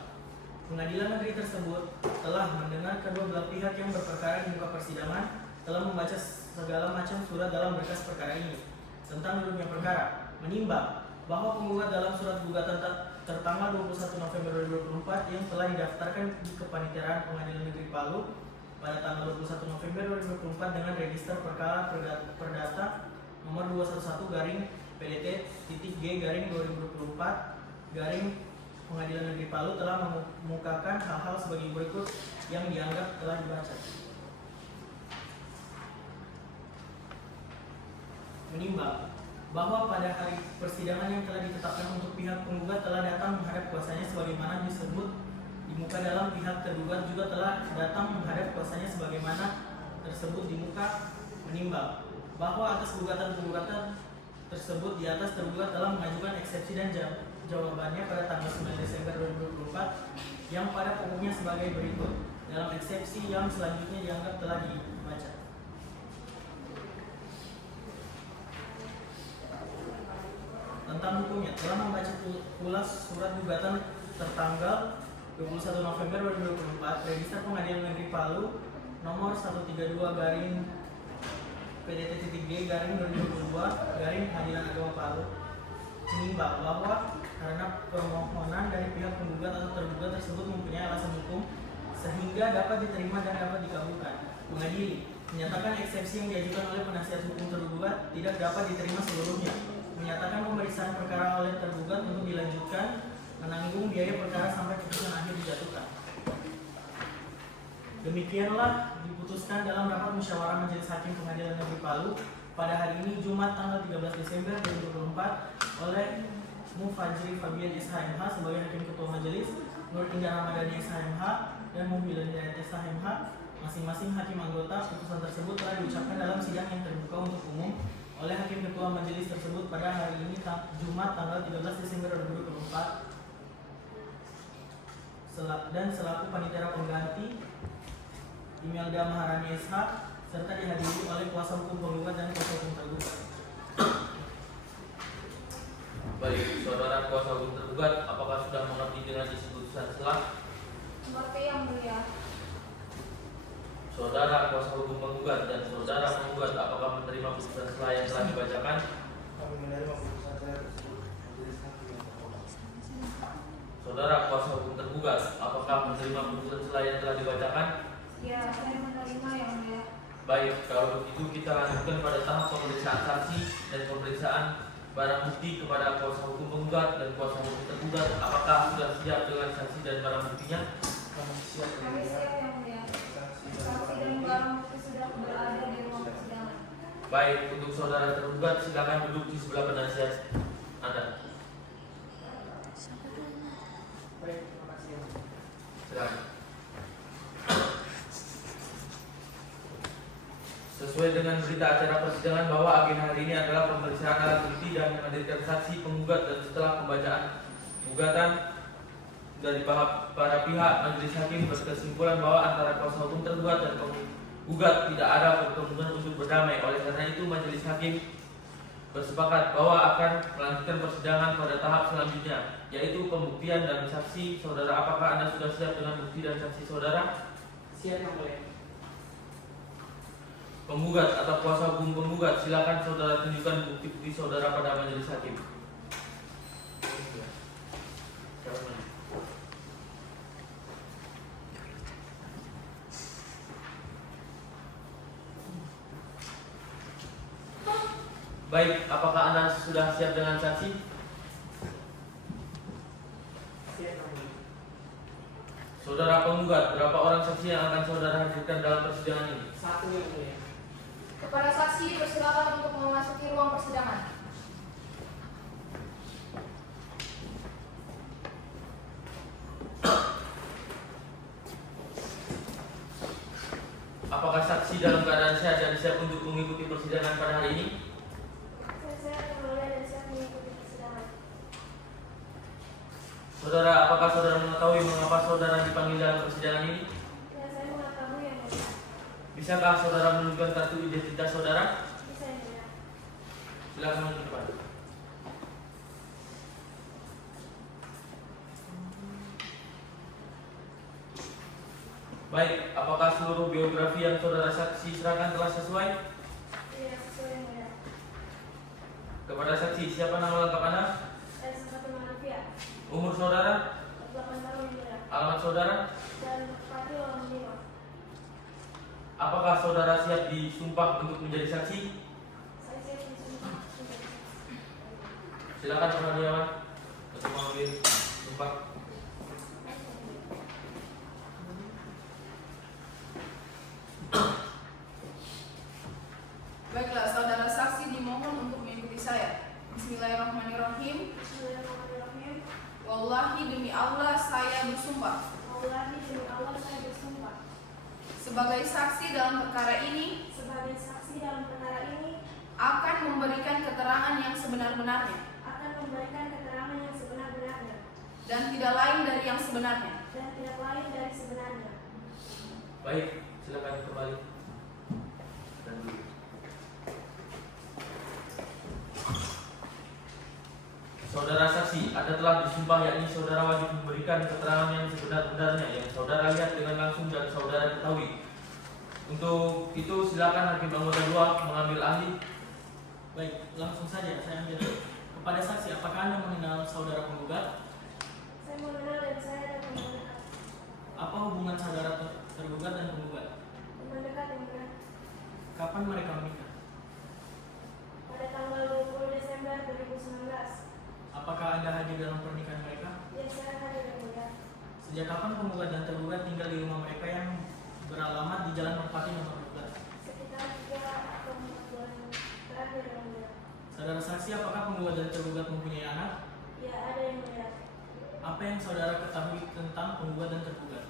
Pengadilan negeri tersebut telah mendengar kedua belah pihak yang berperkara di muka persidangan, telah membaca segala macam surat dalam berkas perkara ini tentang duduknya perkara, menimbang bahwa penggugat dalam surat gugatan tertanggal 21 November 2024 yang telah didaftarkan di Kepanitiaan Pengadilan Negeri Palu pada tanggal 21 November 2024 dengan register perkara perdata nomor 211-PDT-G-2024 Pengadilan Negeri Palu telah mengemukakan hal-hal sebagai berikut yang dianggap telah dibaca. Menimbang bahwa pada hari persidangan yang telah ditetapkan untuk pihak penggugat telah datang menghadap kuasanya sebagaimana disebut di muka dalam, pihak tergugat juga telah datang menghadap kuasanya sebagaimana tersebut di muka. Menimbang bahwa atas gugatan-gugatan tersebut di atas tergugat telah mengajukan eksepsi dan jawabannya pada tanggal 9 Desember 2024 yang pada pokoknya sebagai berikut. Dalam eksepsi yang selanjutnya dianggap telah dibaca. Tentang hukumnya, telah membaca pula surat gugatan tertanggal 21 November 2024 Register Pengadilan Negeri Palu nomor 132 PDT-G 2022 Pengadilan Agama Palu, menimbang bahwa karena permohonan dari pihak penggugat atau tergugat tersebut mempunyai alasan hukum sehingga dapat diterima dan dapat dikabulkan. Mengadili menyatakan eksepsi yang diajukan oleh penasihat hukum tergugat tidak dapat diterima seluruhnya. Menyatakan pemeriksaan perkara oleh tergugat untuk dilanjutkan, menanggung biaya perkara sampai putusan akhir dijatuhkan. Demikianlah diputuskan dalam rapat musyawarah Majelis Hakim Pengadilan Negeri Palu pada hari ini Jumat tanggal 13 Desember 2024 oleh Mufajri Fabian SHMH sebagai Hakim Ketua Majelis, Nur Indah Ramadhani SHMH dan Muhbilan Hidayat SHMH masing-masing hakim anggota. Putusan tersebut telah diucapkan dalam sidang yang terbuka untuk umum oleh Hakim Ketua Majelis tersebut pada hari ini Jumat tanggal 13 Desember 2024 dan selaku panitera pengganti Imelda Maharani SH serta dihadiri oleh kuasa hukum penggugat dan kuasa hukum tergugat. Baik, saudara kuasa hukum tergugat, apakah sudah mengerti dengan isi putusan selah? Mengerti yang mulia. Saudara kuasa hukum penggugat dan saudara penggugat, apakah menerima putusan selah yang telah dibacakan? Kami menerima putusan saya tersebut. Majelis Hakim yang terhormat. Saudara kuasa hukum tergugat, apakah menerima putusan selah yang telah dibacakan? Ya, saya menerima yang mulia. Baik, kalau begitu kita lanjutkan pada tahap pemeriksaan saksi dan pemeriksaan barang bukti kepada kuasa hukum penggugat dan kuasa hukum tergugat. Apakah sudah siap dengan saksi dan barang buktinya? Kami siap yang Kami mulia. siap yang mulia. Saksi dan barang bukti sudah berada di ruang persidangan. Baik, untuk saudara tergugat silakan duduk di sebelah penasihat Anda. Baik, terima kasih. Silakan. Sesuai dengan berita acara persidangan bahwa agenda hari ini adalah pemeriksaan alat bukti dan menghadirkan saksi penggugat, dan setelah pembacaan gugatan dari para pihak, Majelis Hakim berkesimpulan bahwa antara kuasa hukum tergugat dan penggugat tidak ada pertemuan untuk berdamai. Oleh karena itu, Majelis Hakim bersepakat bahwa akan melanjutkan persidangan pada tahap selanjutnya, yaitu pembuktian dan saksi. Saudara, apakah Anda sudah siap dengan bukti dan saksi saudara? Siap yang mulia. Penggugat atau kuasa hukum penggugat, silakan saudara tunjukkan bukti-bukti saudara pada Majelis Hakim. Baik, apakah Anda sudah siap dengan saksi? Siap yang mulia. Saudara penggugat, berapa orang saksi yang akan saudara hadirkan dalam persidangan ini? 1 yang mulia. Kepada saksi dipersilakan untuk memasuki ruang persidangan. Apakah saksi dalam keadaan sehat dan siap untuk mengikuti persidangan pada hari ini? Saya yang mulia dan siap mengikuti persidangan. Saudara, apakah saudara mengetahui mengapa saudara dipanggil dalam persidangan ini? Ya, saya mengetahui yang mulia. Bisakah saudara menunjukkan kartu identitas saudara? Bisa yang mulia. Silakan maju ke depan. Baik, apakah seluruh biografi yang saudara saksi serahkan telah sesuai? Iya, sesuai yang mulia. Kepada saksi, siapa nama lengkap Anda? Saya Safati Malvia, Umur saudara? 8 tahun yang mulia. Alamat saudara? Dan Pati Walang Lima. Apakah saudara siap disumpah untuk menjadi saksi? Saya siap disumpah. Silakan Pak Hadiawan untuk mengambil sumpah. bersumpah. Wallahi demi Allah saya bersumpah. Sebagai saksi dalam perkara ini, Sebagai saksi dalam perkara ini akan memberikan keterangan yang sebenar-benarnya akan memberikan keterangan yang sebenar-benarnya dan tidak lain dari yang sebenarnya. dan tidak lain dari sebenarnya. Baik, silakan kembali. Dan dulu. Saudara saksi, Anda telah disumpah yakni saudara wajib memberikan keterangan yang sebenar-benarnya yang saudara lihat dengan langsung dan saudara ketahui. Untuk itu silakan hakim anggota 2 mengambil ahli. Baik, langsung saja saya ambil. Kepada saksi, apakah Anda mengenal saudara penggugat? Saya mengenal dan saya ada teman dekat. Apa hubungan saudara tergugat dan penggugat? Teman dekat yang benar. Kapan mereka menikah? Pada tanggal 20 Desember 2019. Apakah Anda hadir dalam pernikahan mereka? Ya, saya hadir yang mulia. Sejak kapan penggugat dan tergugat tinggal di rumah mereka yang beralamat di Jalan Merpati nomor 12? Sekitar 3 atau 4 bulan terakhir yang mulia. Saudara saksi, apakah penggugat dan tergugat mempunyai anak? Ya, ada yang mulia. Apa yang saudara ketahui tentang penggugat dan tergugat?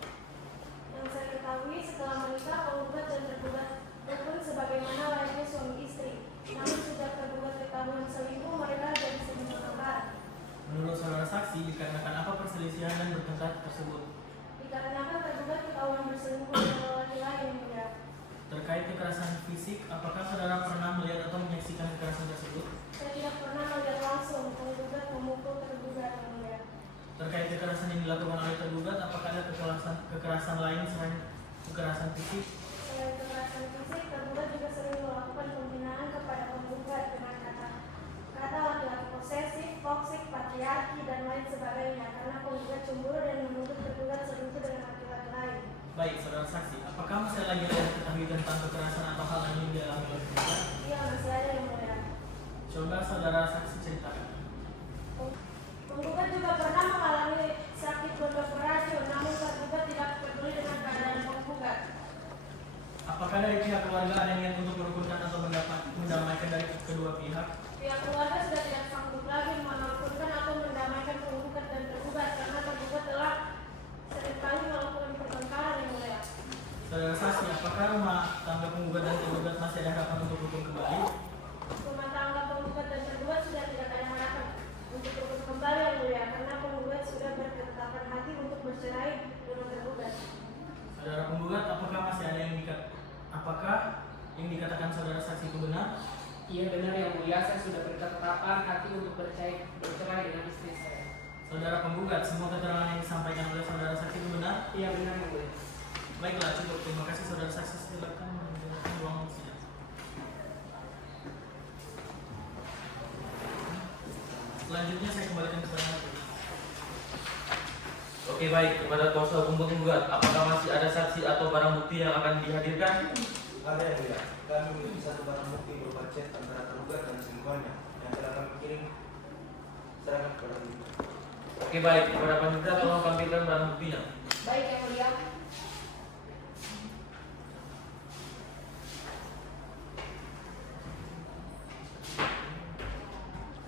Yang saya ketahui setelah menikah, penggugat dan tergugat rukun sebagaimana layaknya suami istri. Namun sejak tergugat ketahuan selingkuh, mereka jadi selingkuh kembar. Menurut saudara saksi, dikarenakan apa perselisihan dan bertengkar tersebut? Dikarenakan tergugat ketahuan berselingkuh dengan lelaki lain yang mulia. Terkait kekerasan fisik, apakah saudara pernah melihat atau menyaksikan kekerasan tersebut? Saya tidak pernah melihat langsung penggugat memukul tergugat yang mulia. Terkait kekerasan yang dilakukan oleh tergugat, apakah ada kekerasan lain selain kekerasan fisik? Selain kekerasan fisik, tergugat juga sering melakukan penghinaan kepada penggugat dengan kata laki-laki posesif, toksik, patriarki, dan lain sebagainya karena penggugat cemburu dan menuntut tergugat selingkuh dengan laki-laki lain. Baik, saudara saksi, apakah masih lagi ada yang ketahui tentang kekerasan atau hal lain yang dialami oleh tergugat? Iya, masih ada yang mulia. Coba saudara saksi ceritakan. Penggugat juga pernah mengalami sakit gondok beracun, namun tergugat tidak peduli dengan keadaan penggugat. Apakah dari pihak keluarga ada niat untuk merukunkan atau mendamaikan dari kedua pihak? Pihak keluarga sudah tidak sanggup lagi merukunkan atau mendamaikan penggugat dan tergugat karena tergugat telah seringkali melakukan pertengkaran yang mulia. Saudara saksi, apakah rumah tangga penggugat dan tergugat masih ada harapan untuk rukun kembali? Rumah tangga penggugat dan tergugat sudah tidak ada harapan untuk rukun kembali yang mulia karena penggugat sudah berketetapan hati untuk bercerai dengan tergugat. Saudara penggugat, apakah yang dikatakan saudara saksi itu benar? Iya benar yang mulia, saya sudah berketetapan hati untuk bercerai dengan istri saya. Saudara penggugat, semua keterangan yang disampaikan oleh saudara saksi itu benar? Iya benar yang mulia. Baiklah, cukup. Terima kasih saudara saksi. Silakan menunjukkan ruang sidang. Selanjutnya saya kembalikan kepada hakim. Oke, baik, kepada kuasa hukum penggugat, apakah masih ada saksi atau barang bukti yang akan dihadirkan? Ada yang mulia, kami memiliki satu barang bukti berupa chat antara tergugat dan selingkuhannya yang telah kami kirim serahkan kepada penggugat. Oke, baik, kepada panitia tolong tampilkan barang buktinya. Baik yang mulia.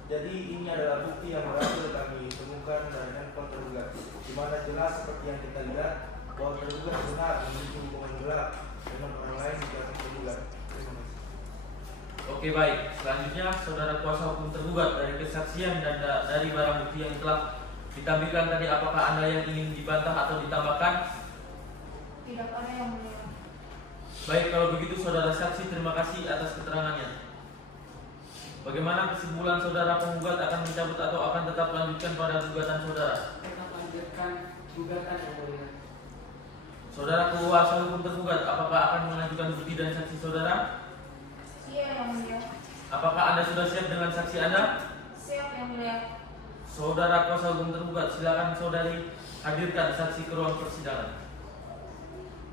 Jadi ini adalah bukti yang berhasil kami temukan dari handphone tergugat, di mana jelas seperti yang kita lihat bahwa tergugat benar memiliki hubungan gelap dengan orang lain di belakang tergugat. Terima kasih. Oke, baik, selanjutnya saudara kuasa hukum tergugat dari kesaksian dan dari barang bukti yang telah ditampilkan tadi, apakah Anda yang ingin dibantah atau ditambahkan? Tidak ada yang mulia. Baik, kalau begitu saudara saksi, terima kasih atas keterangannya. Bagaimana kesimpulan saudara penggugat, akan mencabut atau akan tetap lanjutkan pada gugatan saudara? Tetap lanjutkan gugatan yang mulia. Saudara kuasa hukum tergugat, apakah akan mengajukan bukti dan saksi saudara? Iya yang mulia. Apakah Anda sudah siap dengan saksi Anda? Siap yang mulia. Saudara kuasa hukum tergugat, silakan saudari hadirkan saksi ke ruang persidangan.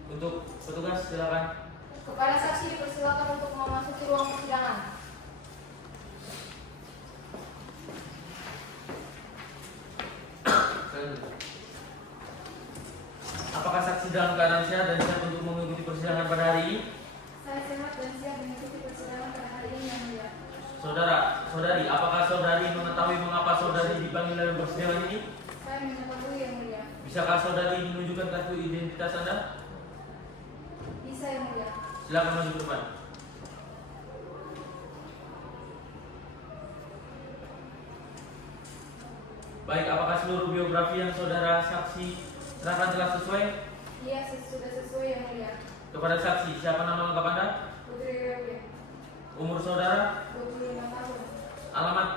Untuk petugas silakan. Kepada saksi dipersilakan untuk memasuki ruang persidangan. Apakah saksi dalam keadaan sehat dan siap untuk mengikuti persidangan pada hari ini? Saya sehat dan siap mengikuti persidangan pada hari ini yang mulia. Saudari, apakah saudari mengetahui mengapa saudari dipanggil dalam persidangan ini? Saya mengetahui yang mulia. Bisakah saudari menunjukkan kartu identitas Anda? Bisa yang mulia. Silakan maju ke depan. Baik, apakah seluruh biografi yang saudara saksi serahkan telah sesuai? Iya, sudah sesuai yang mulia. Kepada saksi, siapa nama lengkap Anda? Putri Rebia, Umur saudara? 25 tahun. Alamat?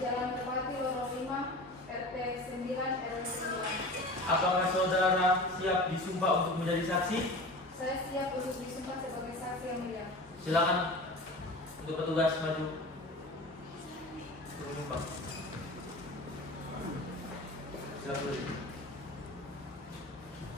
Jalan Tepati Lorong 5, RT 9, RW 9. Apakah saudara siap disumpah untuk menjadi saksi? Saya siap untuk disumpah sebagai saksi yang mulia. Silakan untuk petugas maju. Menumpang. Silakan.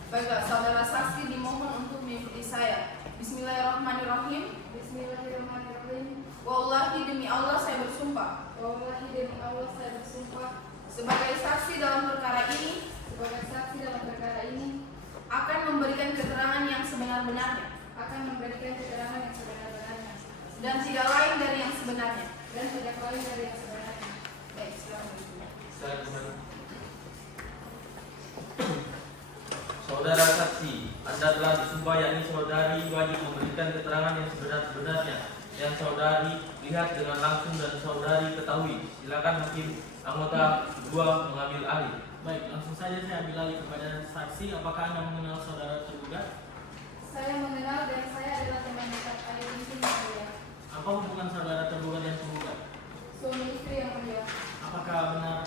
Baiklah, saudara saksi dimohon untuk mengikuti saya. Bismillahirrahmanirrahim. Bismillahirrahmanirrahim. Wallahi demi Allah saya bersumpah Wallahi demi Allah saya bersumpah sebagai saksi dalam perkara ini sebagai saksi dalam perkara ini akan memberikan keterangan yang sebenar-benarnya akan memberikan keterangan yang sebenar-benarnya dan tidak lain dari yang sebenarnya. dan tidak lain dari yang sebenarnya. Baik, silakan. Silakan kembali. Saudara saksi, Anda telah disumpah yakni saudari wajib memberikan keterangan yang sebenar-benarnya yang saudari lihat dengan langsung dan saudari ketahui. Silakan hakim anggota 2 mengambil alih. Baik, langsung saja saya ambil alih kepada saksi. Apakah Anda mengenal saudara tergugat? Saya mengenal dan saya adalah teman dekat ayah Tinting yang mulia. Apa hubungan saudara tergugat dan penggugat? Suami istri yang mulia. Apakah benar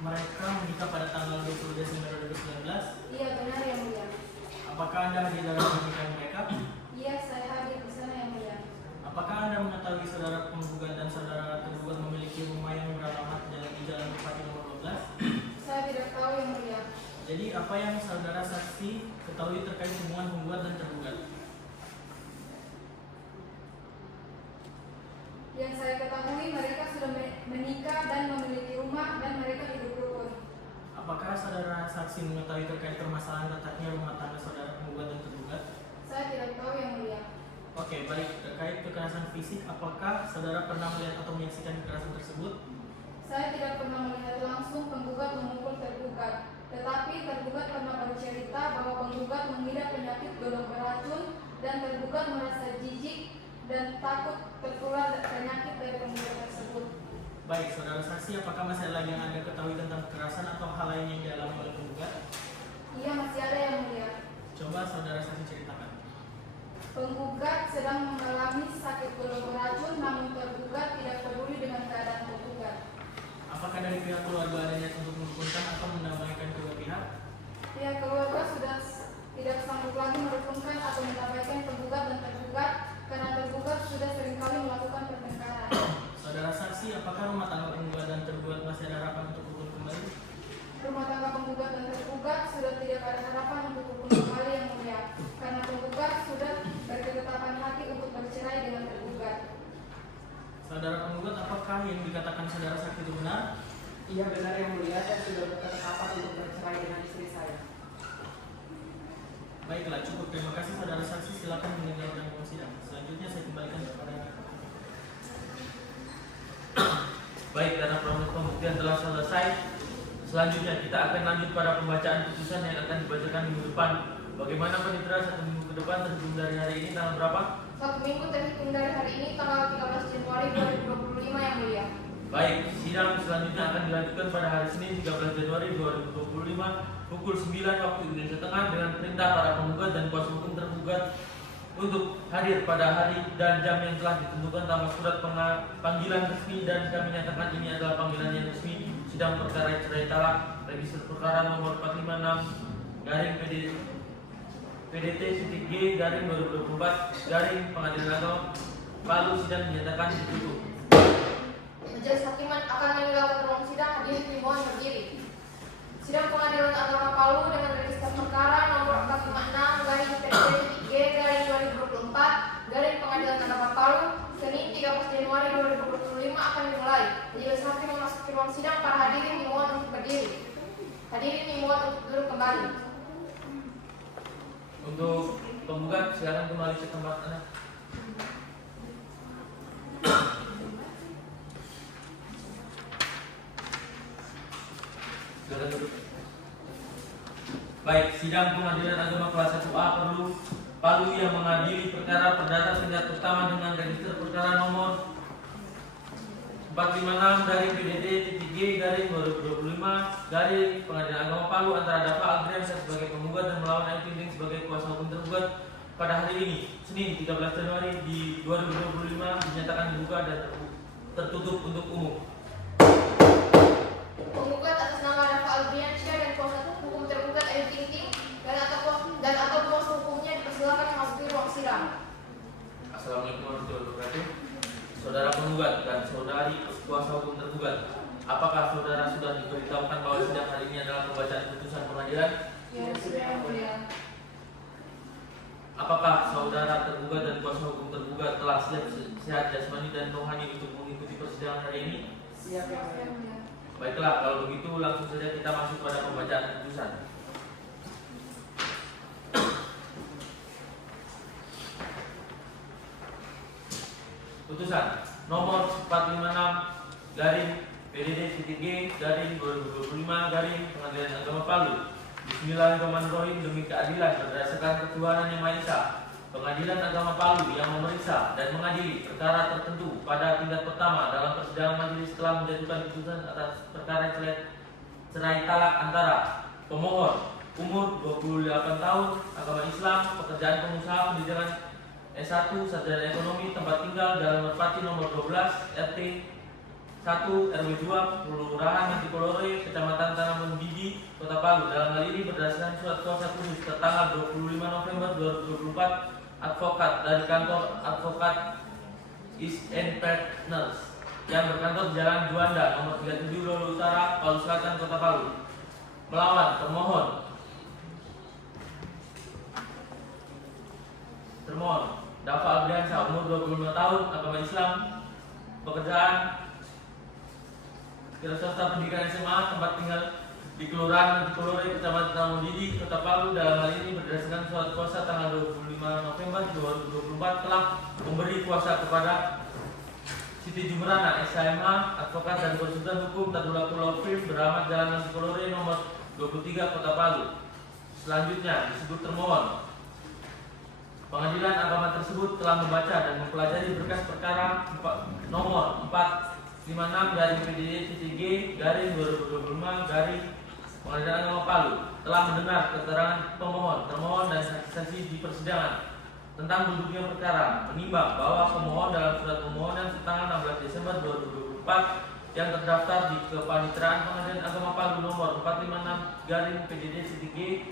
mereka menikah pada tanggal 20 Desember 2019? Iya benar yang mulia. Apakah Anda hadir dalam pernikahan mereka? Iya saya hadir di sana yang mulia. Apakah Anda mengetahui saudara penggugat dan saudara tergugat memiliki rumah yang beralamat di Jalan Bupati nomor 12? Saya tidak tahu yang mulia. Jadi apa yang saudara saksi ketahui terkait hubungan penggugat dan tergugat? Yang saya ketahui mereka sudah menikah dan memiliki rumah dan mereka hidup rukun. Apakah saudara saksi mengetahui terkait permasalahan letaknya rumah tangga saudara penggugat dan tergugat? Saya tidak tahu yang mulia. Oke, baik. Terkait kekerasan fisik, apakah saudara pernah melihat atau menyaksikan kekerasan tersebut? Saya tidak pernah melihat langsung penggugat memukul tergugat, tetapi tergugat pernah bercerita bahwa penggugat mengidap penyakit golok beracun dan tergugat merasa jijik dan takut tertular penyakit dari penggugat tersebut. Baik, saudara saksi, apakah masih ada lagi yang Anda ketahui tentang kekerasan atau hal lain yang dialami oleh penggugat? Iya masih ada yang mulia. Coba saudara saksi ceritakan. Penggugat sedang mengalami sakit golok beracun, namun tergugat tidak peduli dengan keadaan penggugat. Apakah dari pihak keluarga ada niat untuk merukunkan atau mendamaikan kedua pihak? Pihak keluarga sudah tidak sanggup lagi merukunkan atau mendamaikan penggugat dan tergugat karena tergugat sudah seringkali melakukan pertengkaran. Saudara saksi, apakah rumah tangga penggugat dan tergugat masih ada harapan untuk rukun kembali? Rumah tangga penggugat dan tergugat sudah tidak ada harapan untuk rukun kembali yang mulia karena penggugat sudah berketetapan hati untuk bercerai dengan tergugat. Saudara penggugat, apakah yang dikatakan saudara saksi itu benar? Iya benar yang mulia, saya sudah berkesempatan untuk bercerai dengan istri saya. Baiklah, cukup. Terima kasih saudara saksi. Silakan meninggalkan ruang sidang. Selanjutnya saya kembalikan kepada Baik, karena proses pembuktian telah selesai, selanjutnya kita akan lanjut pada pembacaan putusan yang akan dibacakan minggu depan. Bagaimana panitera 1 minggu ke depan terhitung dari hari ini tanggal berapa? 1 minggu terhitung dari hari ini tanggal 13 Januari 2025 yang mulia. Baik, sidang selanjutnya akan dilanjutkan pada hari Senin 13 Januari 2025 pukul 9 waktu Indonesia Tengah dengan perintah para penggugat dan kuasa hukum tergugat untuk hadir pada hari dan jam yang telah ditentukan tanpa surat panggilan resmi, dan kami nyatakan ini adalah panggilan yang resmi sidang perkara cerai talak register perkara nomor 456 garing PDT-G garing 2024 garing Pengadilan Agama Palu. Sidang dinyatakan ditutup. Majelis Hakiman akan meninggalkan ruang sidang, hadirin dimohon berdiri. Sidang Pengadilan Agama Palu dengan register perkara nomor 456 garing PDT-G garing 2024 garing Pengadilan Agama Palu Senin 13 Januari 2025 akan dimulai. Majelis Hakim memasuki ruang sidang, para hadirin dimohon untuk berdiri. Hadirin dimohon untuk duduk kembali. Untuk penggugat silakan kembali ke tempat Anda. Silakan duduk. Baik, sidang pengadilan agama kelas 1A Palu yang mengadili perkara perdata tingkat pertama dengan register perkara nomor 456 garing PDD-G garing 2025 garing Pengadilan Agama Palu antara Dafa Albriansyah sebagai penggugat dan melawan Ayu Ting Ting sebagai kuasa hukum tergugat pada hari ini, Senin 13 Januari di 2025 dinyatakan dibuka dan tertutup untuk umum. Penggugat atas nama Dafa Albriansyah dan kuasa hukum tergugat Ayu Ting Ting dan atau kuasa hukumnya dipersilakan memasuki ruang sidang. Assalamualaikum warahmatullahi wabarakatuh. Saudara penggugat dan saudari kuasa hukum tergugat, apakah saudara sudah diberitahukan bahwa sidang hari ini adalah pembacaan putusan pengadilan? Ya, sudah yang mulia. Apakah saudara tergugat dan kuasa hukum tergugat telah siap sehat jasmani dan rohani untuk mengikuti persidangan hari ini? Siap yang mulia. Baiklah, kalau begitu langsung saja kita masuk pada pembacaan putusan. Putusan nomor 456 garing PDD-G garing 2025 garing Pengadilan Agama Palu. Bismillahirrahmanirrahim. Demi keadilan berdasarkan ketuhanan Yang Maha Esa, Pengadilan Agama Palu yang memeriksa dan mengadili perkara tertentu pada tingkat pertama dalam persidangan majelis telah menjatuhkan putusan atas perkara cerai talak antara pemohon umur 28 tahun, agama Islam, pekerjaan pengusaha, pendidikan S1, sarjana ekonomi, tempat tinggal Jalan Merpati nomor 12, RT 1 RW 2, Kelurahan Antikolore, Kecamatan Tanaman Biji, Kota Palu. Dalam hal ini berdasarkan surat kuasa khusus tertanggal 25 November 2024, advokat dari kantor advokat East End Partners yang berkantor Jalan Juanda nomor 37 Lolo Utara, Palu Selatan, Kota Palu, melawan termohon Dafa Albriansyah umur 25 tahun, agama Islam, pekerjaan kira swasta, pendidikan SMA, tempat tinggal di Kelurahan Antikolore, Kecamatan Tamodidi, Kota Palu. Dalam hal ini berdasarkan surat kuasa tanggal 25 November 2024 telah memberi kuasa kepada Siti Jumrana SHMH, advokat dan konsultan hukum Tadulatul Law Firm beralamat Jalan Antikolore nomor 23, Kota Palu. Selanjutnya disebut termohon. Pengadilan agama tersebut telah membaca dan mempelajari berkas perkara nomor 456 garing PDD-G garing 2025 garing Pengadilan Agama Palu, telah mendengar keterangan pemohon, termohon dan saksi-saksi di persidangan tentang duduknya perkara, menimbang bahwa pemohon dalam surat permohonan tanggal 16 Desember 2024 yang terdaftar di Kepaniteraan Pengadilan Agama Palu nomor 456 garing PDD-G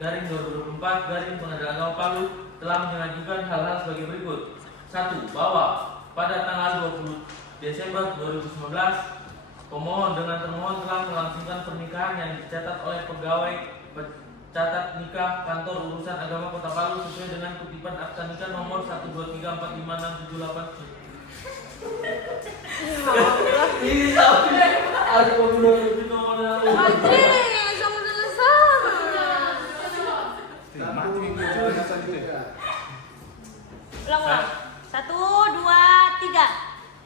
garing 2024 garing Pengadilan Agama Palu telah mengajukan hal-hal sebagai berikut. 1. Bahwa pada tanggal 20 Desember 2019 pemohon dengan termohon telah melangsungkan pernikahan yang dicatat oleh pegawai pencatat nikah Kantor Urusan Agama Kota Palu sesuai dengan kutipan akta nikah nomor 123456788. Ini tahu ada nomor Ulang. 1, 2, 3.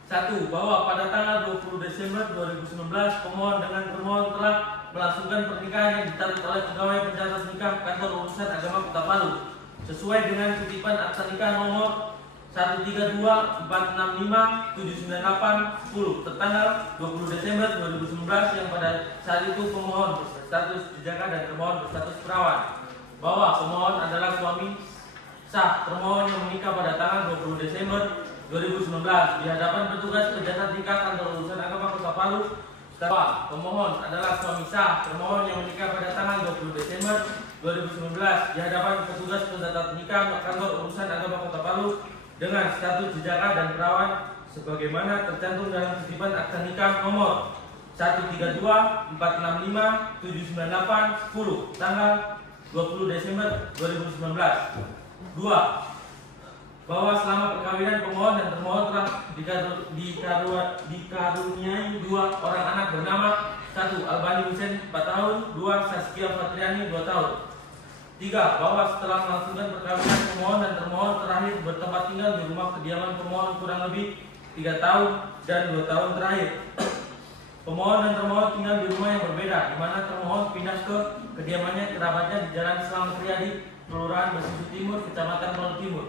1. Bahwa pada tanggal 20 Desember 2019 pemohon dengan termohon telah melangsungkan pernikahan yang dicatat oleh pegawai pencatat nikah Kantor Urusan Agama Kota Palu sesuai dengan kutipan akta nikah nomor 13246579810 tertanggal 20 Desember 2019 yang pada saat itu pemohon berstatus dijaka dan termohon berstatus perawan. Bahwa pemohon adalah suami sah termohon yang menikah pada tanggal 20 Desember 2019 di hadapan petugas pencatat nikah Kantor Urusan Agama Kota Palu. Bahwa pemohon adalah suami sah termohon yang menikah pada tanggal 20 Desember 2019 di hadapan petugas pencatat nikah Kantor Urusan Agama Kota Palu dengan status dijaka dan perawan sebagaimana tercantum dalam kutipan akta nikah nomor 13246579810 tanggal 20 Desember 2019. 2. Bahwa selama perkawinan pemohon dan termohon telah dikaruniai 2 orang anak bernama 1. Albani Hussein 4 tahun, 2. Saskia Fatriani 2 tahun. 3. Bahwa setelah melangsungkan perkawinan pemohon dan termohon terakhir bertempat tinggal di rumah kediaman pemohon kurang lebih 3 tahun dan 2 tahun terakhir. Pemohon dan termohon tinggal di rumah yang berbeda, di mana termohon pindah ke kediamannya kerabatnya di Jalan Slamet Riyadi, Kelurahan Besusu Timur, Kecamatan Palu Timur.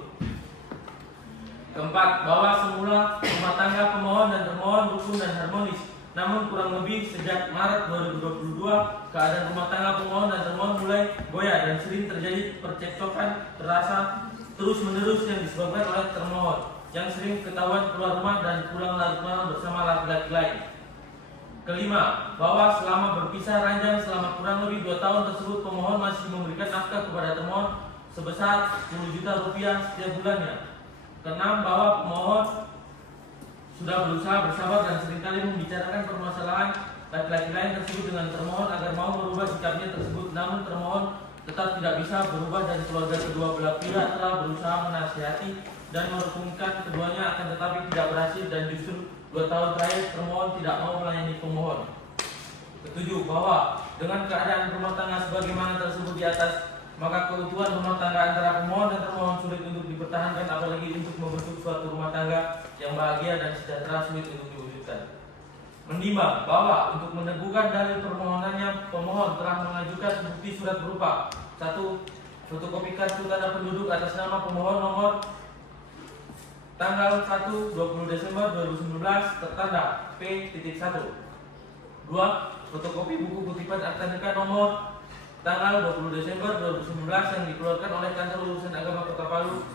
Keempat, bahwa semula rumah tangga pemohon dan termohon rukun dan harmonis. Namun kurang lebih sejak Maret 2022, keadaan rumah tangga pemohon dan termohon mulai goyah dan sering terjadi percekcokan terasa terus-menerus yang disebabkan oleh termohon yang sering ketahuan keluar rumah dan pulang larut malam bersama laki-laki lain. Kelima, bahwa selama berpisah ranjang selama kurang lebih 2 tahun tersebut pemohon masih memberikan nafkah kepada termohon sebesar 10 juta rupiah setiap bulannya. Keenam, bahwa pemohon sudah berusaha bersabar dan seringkali membicarakan permasalahan laki-laki lain tersebut dengan termohon agar mau merubah sikapnya tersebut, namun termohon tetap tidak bisa berubah dan keluarga kedua belah pihak telah berusaha menasihati dan merukunkan keduanya akan tetapi tidak berhasil dan justru 2 tahun terakhir termohon tidak mau melayani pemohon. Ketujuh, bahwa dengan keadaan rumah tangga sebagaimana tersebut di atas, maka keutuhan rumah tangga antara pemohon dan termohon sulit untuk dipertahankan, apalagi untuk membentuk suatu rumah tangga yang bahagia dan sejahtera sulit untuk diwujudkan. Menimbang bahwa untuk meneguhkan dalil permohonannya, pemohon telah mengajukan bukti surat berupa 1. Fotokopi kartu tanda penduduk atas nama pemohon nomor tanggal 1 20 Desember 2019 tertanda P.1. 2. Fotokopi buku kutipan akta nikah nomor tanggal 20 Desember 2019 yang dikeluarkan oleh Kantor Urusan Agama Kota Palu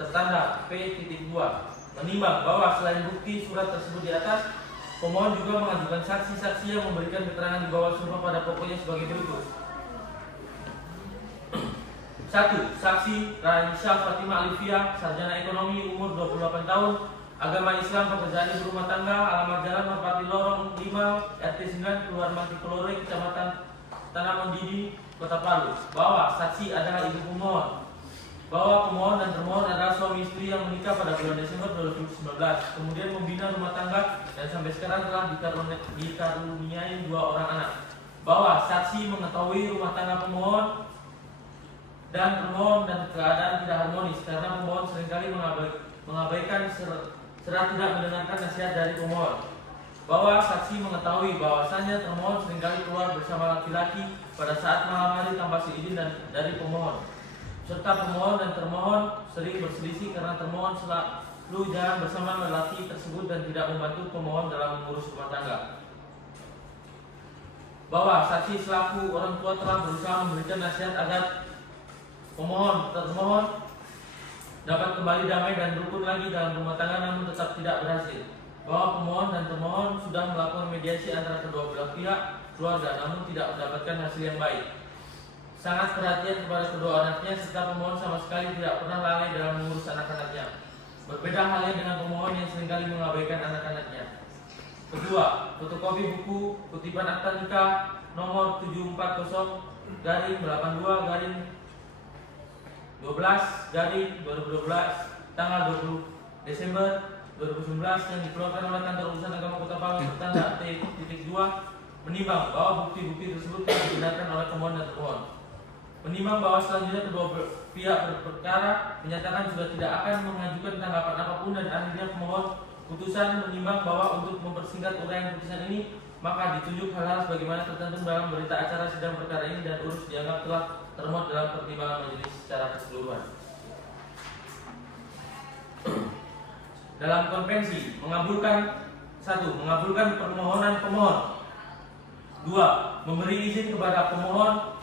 tertanda P.2. Menimbang bahwa selain bukti surat tersebut di atas, pemohon juga mengajukan saksi-saksi yang memberikan keterangan di bawah sumpah pada pokoknya sebagai berikut. 1. Saksi Raisa Fatima Alifia, sarjana ekonomi, umur 28 tahun, agama Islam, pekerjaan ibu rumah tangga, alamat Jalan Merpati Lorong 5, RT 9, Keluar Mati Kelore, Kecamatan Tanah Mendidi, Kota Palu. Bahwa saksi adalah ibu pemohon. Bahwa pemohon dan termohon adalah suami istri yang menikah pada bulan Desember 2019, kemudian membina rumah tangga dan sampai sekarang telah dikaruniai 2 orang anak. Bahwa saksi mengetahui rumah tangga pemohon dan termohon dan keadaan tidak harmonis karena pemohon seringkali mengabaikan serta tidak mendengarkan nasihat dari pemohon. Bahwa saksi mengetahui bahwasannya termohon seringkali keluar bersama laki-laki pada saat malam hari tanpa seizin dari pemohon, serta pemohon dan termohon sering berselisih karena termohon selalu jalan bersama lelaki tersebut dan tidak membantu pemohon dalam mengurus rumah tangga. Bahwa saksi selaku orang tua telah berusaha memberikan nasihat agar pemohon termohon dapat kembali damai dan rukun lagi dalam rumah tangga, namun tetap tidak berhasil. Bahwa pemohon dan termohon sudah melakukan mediasi antara kedua belah pihak keluarga, namun tidak mendapatkan hasil yang baik. Sangat perhatian kepada kedua anaknya, serta pemohon sama sekali tidak pernah lalai dalam mengurus anak-anaknya. Berbeda halnya dengan pemohon yang seringkali mengabaikan anak-anaknya. Kedua, fotokopi buku kutipan akta nikah nomor 740-82-12-2012 tanggal 20 Desember 2019 yang dikeluarkan oleh Kantor Urusan Agama Kota Palu bertanda T.2, menimbang bahwa bukti-bukti tersebut telah dibenarkan oleh pemohon dan termohon. Menimbang bahwa selanjutnya kedua pihak berperkara menyatakan sudah tidak akan mengajukan tanggapan apapun, dan akhirnya pemohon putusan menimbang bahwa untuk mempersingkat uraian putusan ini maka ditunjuk hal-hal sebagaimana tertentu dalam berita acara sidang perkara ini dan urus dianggap telah termuat dalam pertimbangan majelis secara keseluruhan. Dalam konvensi mengabulkan 1. Mengabulkan permohonan pemohon. 2. Memberi izin kepada pemohon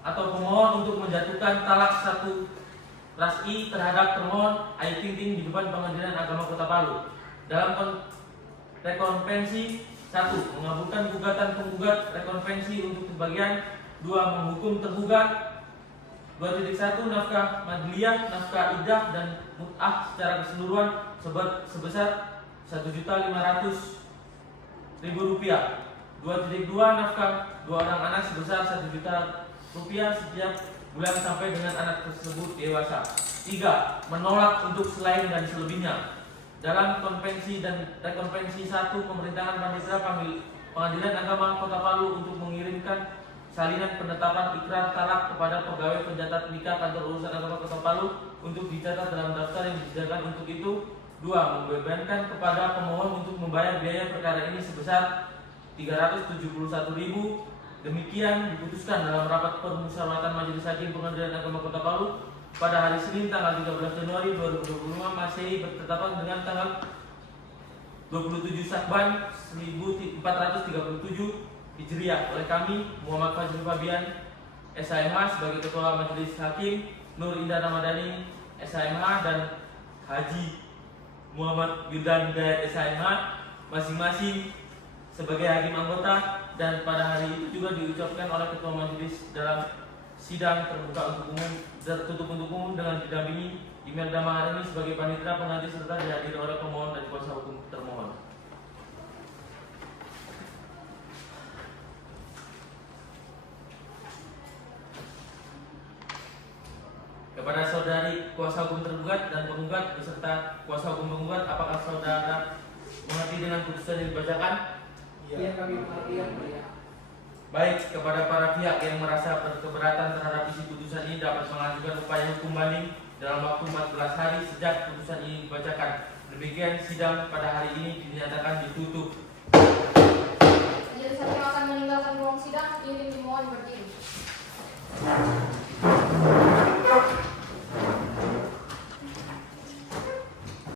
atau pemohon untuk menjatuhkan talak 1 ras-i terhadap termohon Ayu Ting Ting di depan Pengadilan Agama Kota Palu. Dalam rekonvensi 1. Mengabulkan gugatan penggugat rekonvensi untuk sebagian. 2. Menghukum tergugat. 2.1 Nafkah madliyah, nafkah idah dan mut'ah secara keseluruhan sebesar Rp1.500.000. 2.2 Nafkah 2 orang anak sebesar Rp1.000.000 setiap bulan sampai dengan anak tersebut dewasa. 3. Menolak untuk selain dan selebihnya. Dalam konvensi dan rekonvensi 1 pemerintahan Panitera Pengadilan Agama Kota Palu untuk mengirimkan salinan penetapan ikrar talak kepada pegawai pencatat nikah Kantor Urusan Agama Kota Palu untuk dicatat dalam daftar yang disediakan untuk itu. 2. Membebankan kepada pemohon untuk membayar biaya perkara ini sebesar 371.000. Demikian diputuskan dalam rapat permusyawaratan Majelis Hakim Pengadilan Agama Kota Palu pada hari Senin tanggal 13 Januari 2025 Masehi bertepatan dengan tanggal 27 Syakban 1437 Hijriah oleh kami Muhammad Fajrul Fabian SHMH sebagai Ketua Majelis Hakim, Nur Indah Ramadhani SHMH dan Haji Muhammad Yudan Hidayat SHMH masing-masing sebagai hakim anggota, dan pada hari itu juga diucapkan oleh Ketua Majelis dalam sidang terbuka untuk umum tertutup untuk umum dengan didampingi Imelda Maharani sebagai panitera pengantin serta dihadiri oleh pemohon dan kuasa hukum termohon. Kepada saudari kuasa hukum tergugat dan penggugat beserta kuasa hukum penggugat, apakah saudara mengerti dengan putusan yang dibacakan? Iya, kami mengerti yang mulia. Baik, kepada para pihak yang merasa berkeberatan terhadap isi putusan ini dapat mengajukan upaya hukum banding dalam waktu 14 hari sejak putusan ini dibacakan. Demikian sidang pada hari ini dinyatakan ditutup. Majelis Hakim akan meninggalkan ruang sidang. Dimohon berdiri.